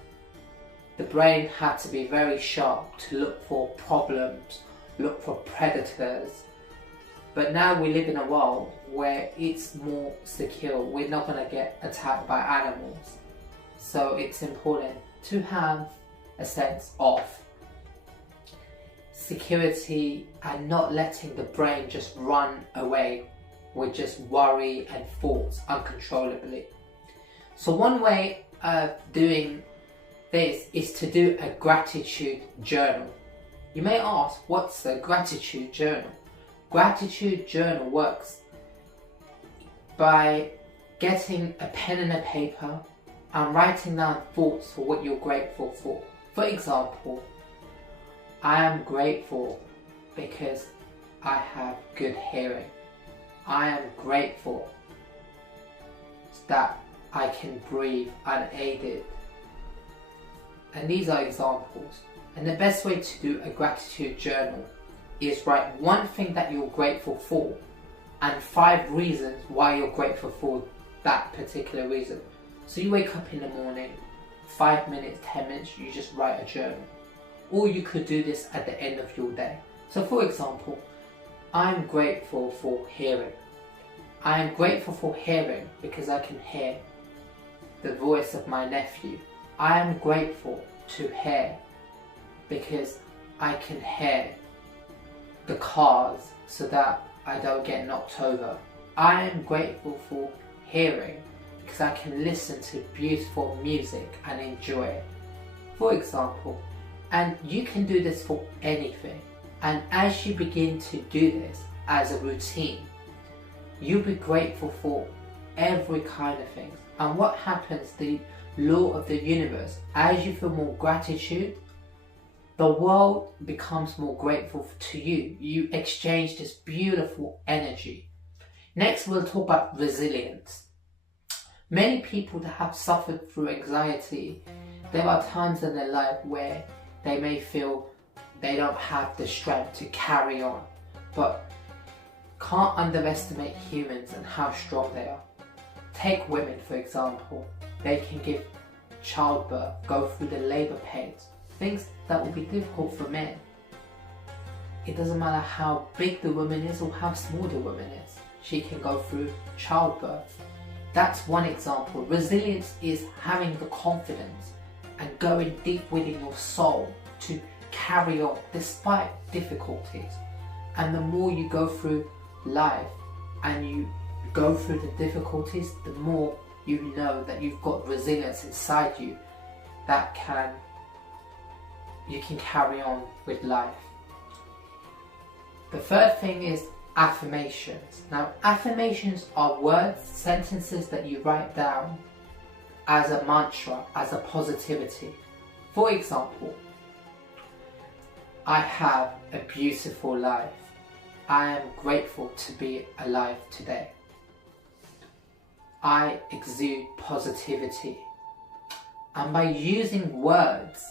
the brain had to be very sharp to look for problems, look for predators. But now we live in a world where it's more secure. We're not going to get attacked by animals. So it's important to have a sense of security and not letting the brain just run away with just worry and thoughts uncontrollably. So one way of doing this is to do a gratitude journal. You may ask, what's a gratitude journal? Gratitude journal works by getting a pen and a paper and writing down thoughts for what you're grateful for. For example, I am grateful because I have good hearing. I am grateful that I can breathe unaided. And these are examples. And the best way to do a gratitude journal is write one thing that you're grateful for and 5 reasons why you're grateful for that particular reason. So you wake up in the morning, 5 minutes, 10 minutes, you just write a journal. Or you could do this at the end of your day. So for example, I'm grateful for hearing. I am grateful for hearing because I can hear the voice of my nephew. I am grateful to hear because I can hear the cars so that I don't get knocked over. I am grateful for hearing because I can listen to beautiful music and enjoy it. For example, and you can do this for anything. And as you begin to do this as a routine, you'll be grateful for every kind of thing. And what happens, the law of the universe, as you feel more gratitude, the world becomes more grateful to you. You exchange this beautiful energy. Next, we'll talk about resilience. Many people that have suffered through anxiety, there are times in their life where they may feel they don't have the strength to carry on, but can't underestimate humans and how strong they are. Take women for example. They can give childbirth, go through the labour pains, things that will be difficult for men. It doesn't matter how big the woman is or how small the woman is, she can go through childbirth. That's one example. Resilience is having the confidence and going deep within your soul to carry on despite difficulties. And the more you go through life and you go through the difficulties, the more you know that you've got resilience inside you that you can carry on with life. The third thing is affirmations. Now, affirmations are words, sentences that you write down as a mantra, as a positivity. For example, I have a beautiful life. I am grateful to be alive today. I exude positivity. And by using words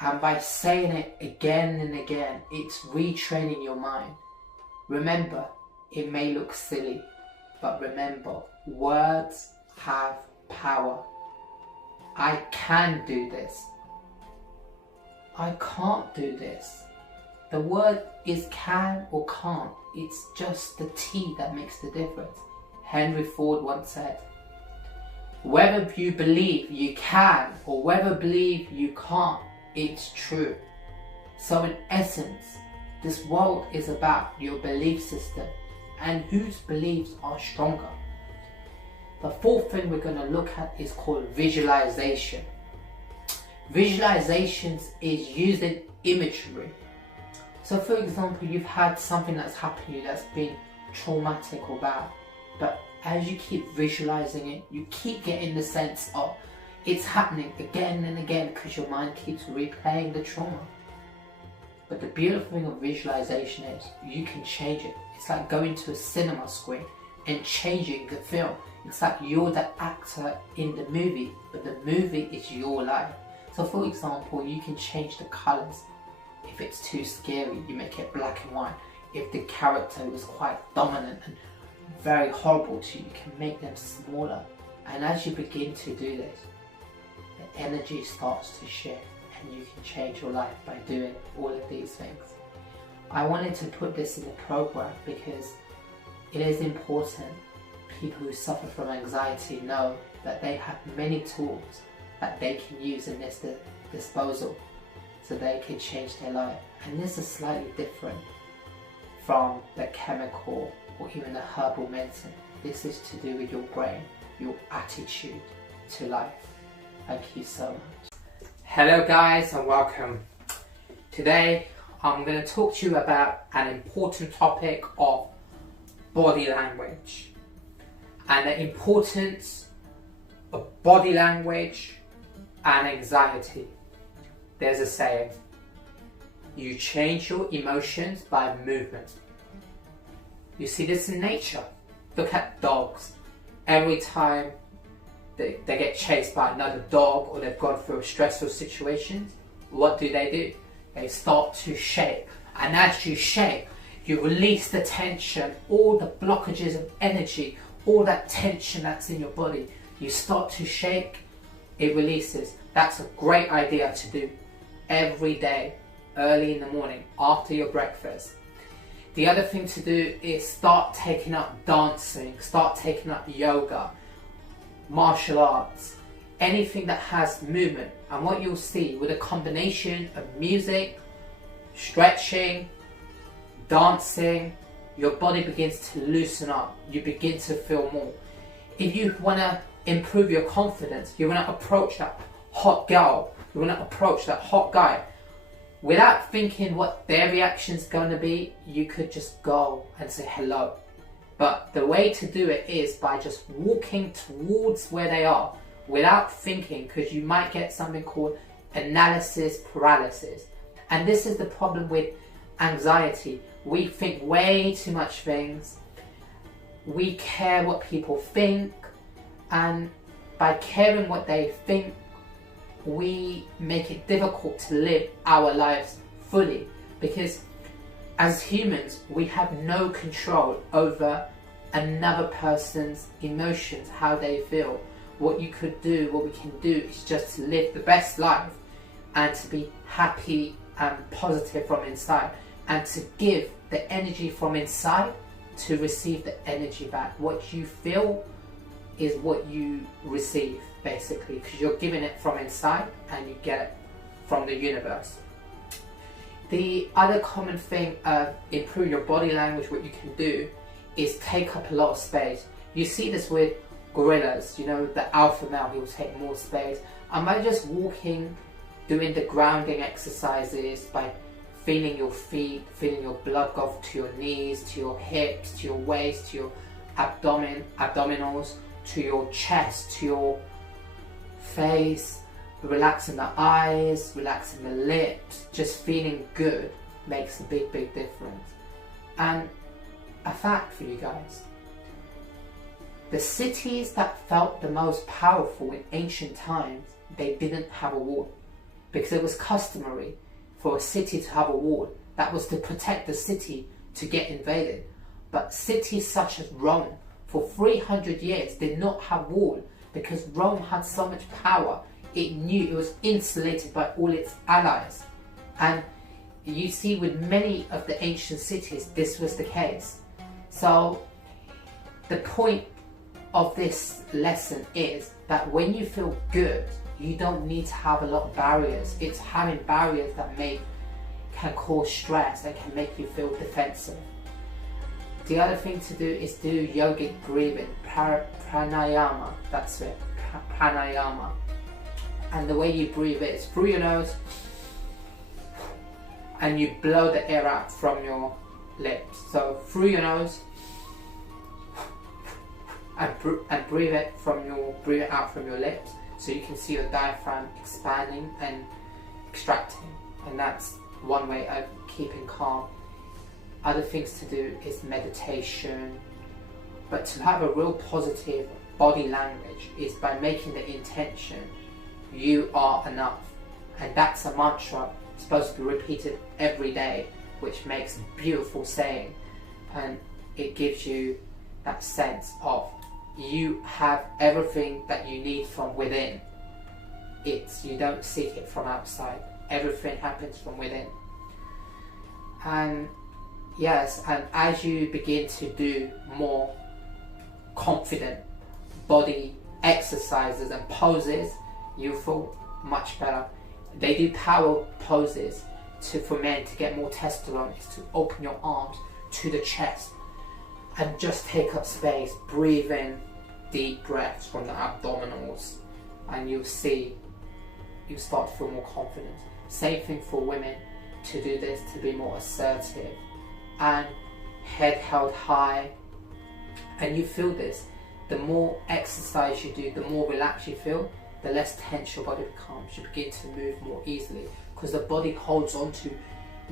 and by saying it again and again, it's retraining your mind. Remember, it may look silly, but remember, words have power. I can do this. I can't do this. The word is can or can't. It's just the T that makes the difference. Henry Ford once said, whether you believe you can or whether believe you can't, it's true. So in essence, this world is about your belief system and whose beliefs are stronger. The fourth thing we're going to look at is called visualization. Visualizations is using imagery. So for example, you've had something that's happened to you that's been traumatic or bad, but as you keep visualizing it, you keep getting the sense of it's happening again and again because your mind keeps replaying the trauma. But the beautiful thing of visualization is you can change it. It's like going to a cinema screen and changing the film. It's like you're the actor in the movie, but the movie is your life. So for example, you can change the colors. If it's too scary, you make it black and white. If the character was quite dominant and very horrible to you, you can make them smaller. And as you begin to do this, the energy starts to shift and you can change your life by doing all of these things. I wanted to put this in the program because it is important. People who suffer from anxiety know that they have many tools that they can use in this disposal so they can change their life. And this is slightly different from the chemical or even the herbal medicine. This is to do with your brain, your attitude to life. Thank you so much. Hello guys and welcome. Today I'm going to talk to you about an important topic of body language and the importance of body language and anxiety. There's a saying, you change your emotions by movement. You see this in nature. Look at dogs. Every time they get chased by another dog or they've gone through a stressful situation, what do? They start to shake. And as you shake, you release the tension, all the blockages of energy, all that tension that's in your body. You start to shake, it releases. That's a great idea to do every day, early in the morning, after your breakfast. The other thing to do is start taking up dancing, start taking up yoga, martial arts, anything that has movement. And what you'll see with a combination of music, stretching, dancing, your body begins to loosen up. You begin to feel more. If you want to improve your confidence, you want to approach that hot girl, you want to approach that hot guy, without thinking what their reaction's going to be, you could just go and say hello. But the way to do it is by just walking towards where they are without thinking, because you might get something called analysis paralysis. And this is the problem with anxiety. We think way too much things. We care what people think, and by caring what they think, we make it difficult to live our lives fully, because as humans we have no control over another person's emotions, how they feel. What we can do is just to live the best life and to be happy and positive from inside, and to give the energy from inside to receive the energy back. What you feel is what you receive, basically, because you're giving it from inside and you get it from the universe. The other common thing improve your body language, what you can do is take up a lot of space. You see this with gorillas, you know, the alpha male, he will take more space. And by just walking, doing the grounding exercises, by feeling your feet, feeling your blood go to your knees, to your hips, to your waist, to your abdominals, to your chest, to your face, relaxing the eyes, relaxing the lips, just feeling good makes a big difference. And a fact for you guys, the cities that felt the most powerful in ancient times, they didn't have a wall, because it was customary for a city to have a wall. That was to protect the city to get invaded. But cities such as Rome, for 300 years, did not have wall, because Rome had so much power. It knew it was insulated by all its allies. And you see with many of the ancient cities, this was the case. So the point of this lesson is that when you feel good, you don't need to have a lot of barriers. It's having barriers that can cause stress and can make you feel defensive. The other thing to do is do yogic breathing, pranayama, that's it, pranayama. And the way you breathe it is through your nose, and you blow the air out from your lips. So through your nose, and breathe it out from your lips, so you can see your diaphragm expanding and extracting. And that's one way of keeping calm. Other things to do is meditation. But to have a real positive body language is by making the intention, you are enough. And that's a mantra supposed to be repeated every day, which makes a beautiful saying. And it gives you that sense of you have everything that you need from within. You don't seek it from outside. Everything happens from within. And yes, and as you begin to do more confident body exercises and poses, you feel much better. They do power poses for men to get more testosterone, is to open your arms to the chest and just take up space, breathe in deep breaths from the abdominals, and you'll see you start to feel more confident. Same thing for women, to do this, to be more assertive and head held high. And you feel this, the more exercise you do, the more relaxed you feel, the less tense your body becomes. You begin to move more easily, because the body holds on to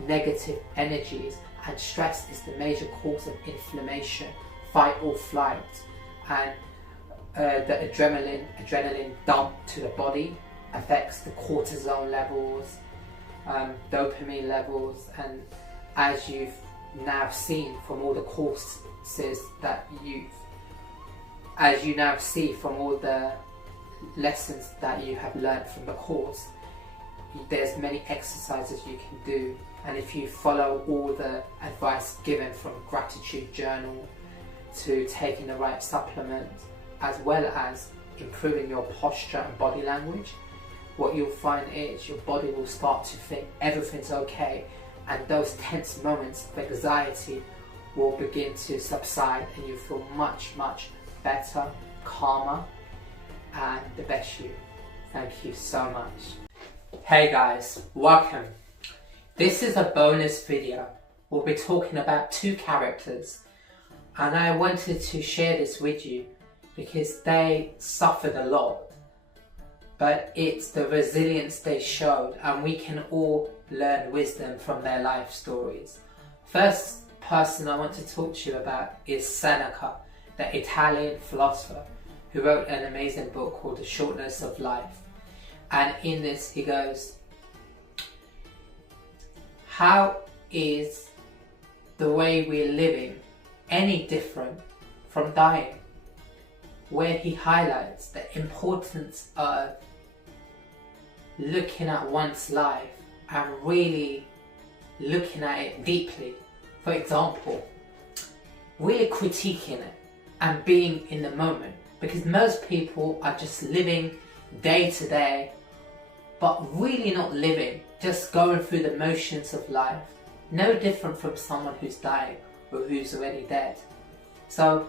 negative energies, and stress is the major cause of inflammation, fight or flight. And the adrenaline dump to the body affects the cortisol levels, dopamine levels. And as you've now seen from all the courses that as you now see from all the lessons that you have learned from the course, there's many exercises you can do. And if you follow all the advice given, from gratitude journal to taking the right supplements, as well as improving your posture and body language, what you'll find is your body will start to think everything's okay, and those tense moments of anxiety will begin to subside, and you feel much better, calmer, and the best you. Thank you so much. Hey guys, welcome. This is a bonus video. We'll be talking about two characters, and I wanted to share this with you because they suffered a lot, but it's the resilience they showed, and we can all learn wisdom from their life stories. First person I want to talk to you about is Seneca, the Italian philosopher who wrote an amazing book called The Shortness of Life. And in this he goes, how is the way we're living any different from dying? Where he highlights the importance of looking at one's life and really looking at it deeply. For example, really critiquing it and being in the moment, because most people are just living day to day but really not living. just going through the motions of life, no different from someone who's dying or who's already dead. So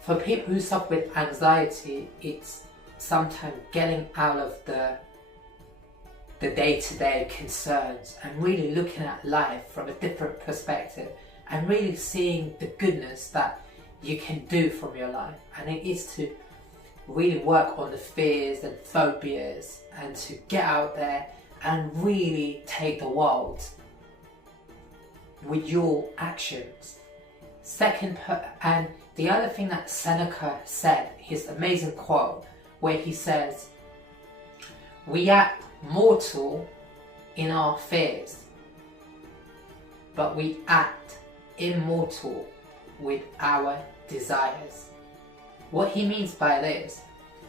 for people who suffer with anxiety, it's sometimes getting out of the day-to-day concerns and really looking at life from a different perspective and really seeing the goodness that you can do from your life. And it is to really work on the fears and phobias and to get out there and really take the world with your actions. And the other thing that Seneca said, his amazing quote, where he says, "We act mortal in our fears, but we act immortal with our desires." What he means by this,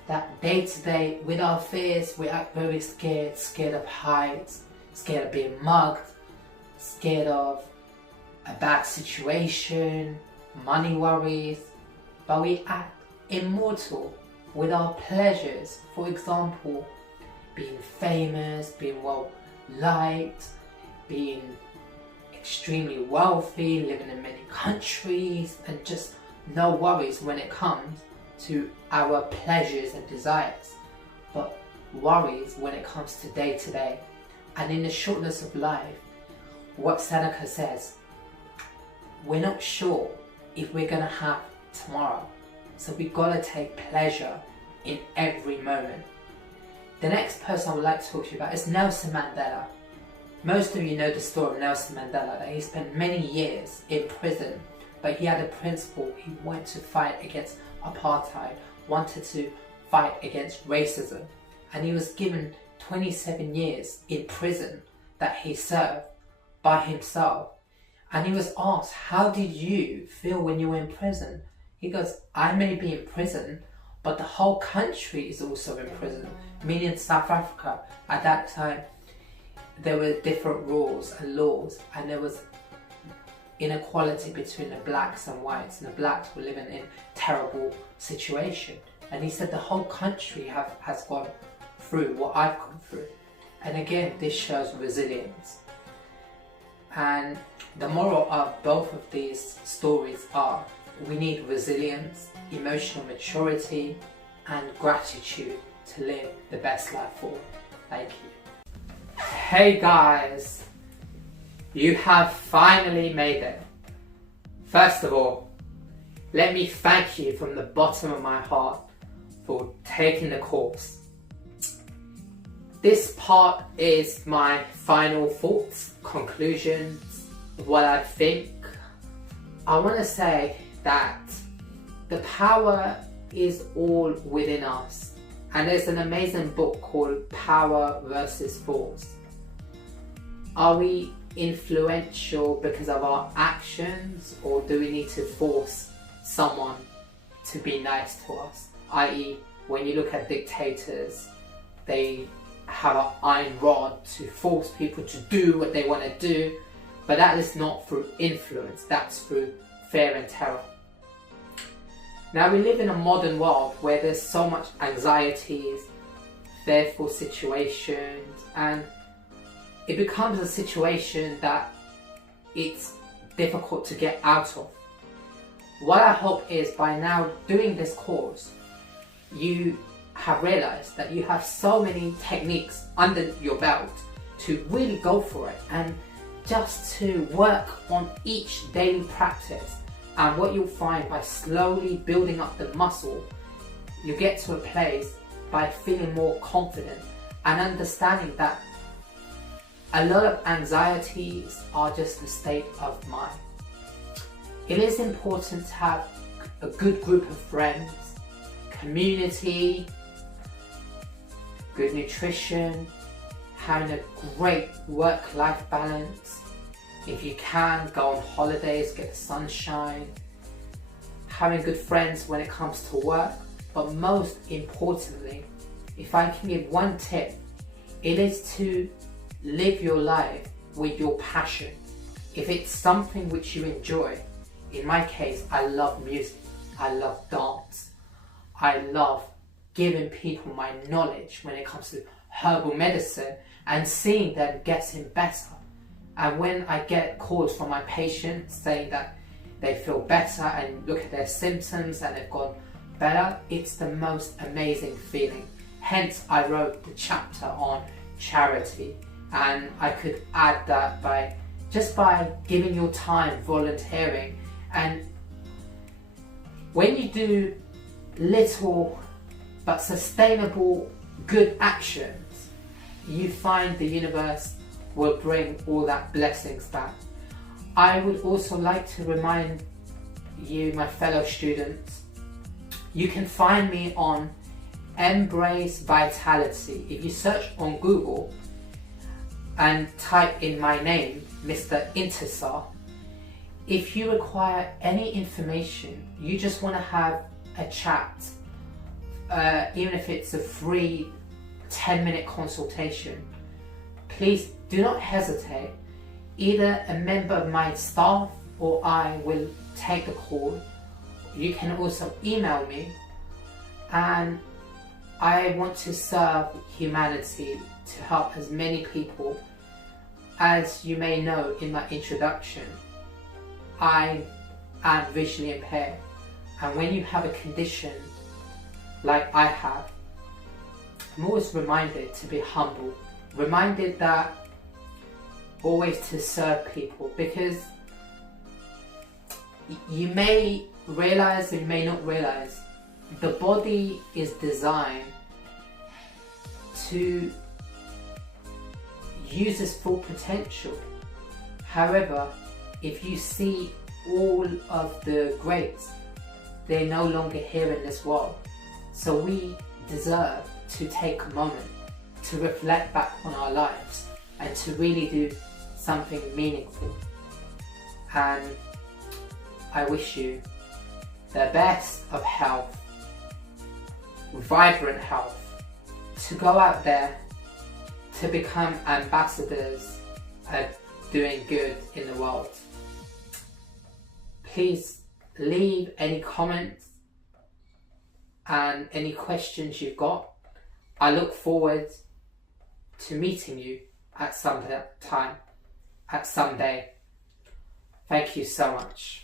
that day to day with our fears, we act very scared, scared of heights, scared of being mugged, scared of a bad situation, money worries, but we act immortal with our pleasures. For example, being famous, being well liked, being extremely wealthy, living in many countries, and just no worries when it comes to our pleasures and desires, but worries when it comes to day to day. And in the shortness of life, what Seneca says, we're not sure if we're gonna have tomorrow, so we've got to take pleasure in every moment. The next person I would like to talk to you about is Nelson Mandela. Most of you know the story of Nelson Mandela, that he spent many years in prison, but he had a principle. He wanted to fight against apartheid, wanted to fight against racism, and he was given 27 years in prison that he served by himself. And he was asked, how did you feel when you were in prison? He goes, I may be in prison, but the whole country is also in prison. Meaning South Africa, at that time, there were different rules and laws, and there was inequality between the blacks and whites, and the blacks were living in terrible situation. And he said the whole country has gone through what I've gone through. And again, this shows resilience. And the moral of both of these stories are, we need resilience, emotional maturity, and gratitude to live the best life forward. Thank you. Hey guys, you have finally made it. First of all, let me thank you from the bottom of my heart for taking the course. This part is my final thoughts, conclusions, what I think. I want to say that the power is all within us, and there's an amazing book called Power versus Force. Are we influential because of our actions, or do we need to force someone to be nice to us? I.e., when you look at dictators, they have an iron rod to force people to do what they want to do, but that is not through influence, that's through fear and terror. Now we live in a modern world where there's so much anxieties, fearful situations, and it becomes a situation that it's difficult to get out of. What I hope is by now doing this course, you have realized that you have so many techniques under your belt to really go for it, and just to work on each daily practice. And what you'll find by slowly building up the muscle, you get to a place by feeling more confident and understanding that a lot of anxieties are just a state of mind. It is important to have a good group of friends, community, good nutrition, having a great work-life balance. If you can, go on holidays, get the sunshine, having good friends when it comes to work. But most importantly, if I can give one tip, it is to live your life with your passion. If it's something which you enjoy, in my case, I love music, I love dance, I love giving people my knowledge when it comes to herbal medicine and seeing them getting better. And when I get calls from my patients saying that they feel better and look at their symptoms and they've gone better, it's the most amazing feeling. Hence, I wrote the chapter on charity, and I could add that by giving your time, volunteering. And when you do little but sustainable good actions, you find the universe will bring all that blessings back. I would also like to remind you, my fellow students, you can find me on Embrace Vitality. If you search on Google and type in my name, Mr. Intisar, if you require any information, you just want to have a chat, even if it's a free 10-minute consultation, please do not hesitate. Either a member of my staff or I will take the call. You can also email me, and I want to serve humanity to help as many people. As you may know in my introduction, I am visually impaired, and when you have a condition like I have, I'm always reminded to be humble, reminded that always to serve people, because you may realize or you may not realize the body is designed to use its full potential. However, if you see all of the greats, they're no longer here in this world. So we deserve to take a moment to reflect back on our lives and to really do something meaningful. And I wish you the best of health, vibrant health, to go out there to become ambassadors of doing good in the world. Please leave any comments and any questions you've got. I look forward to meeting you at some time, at some day. Thank you so much.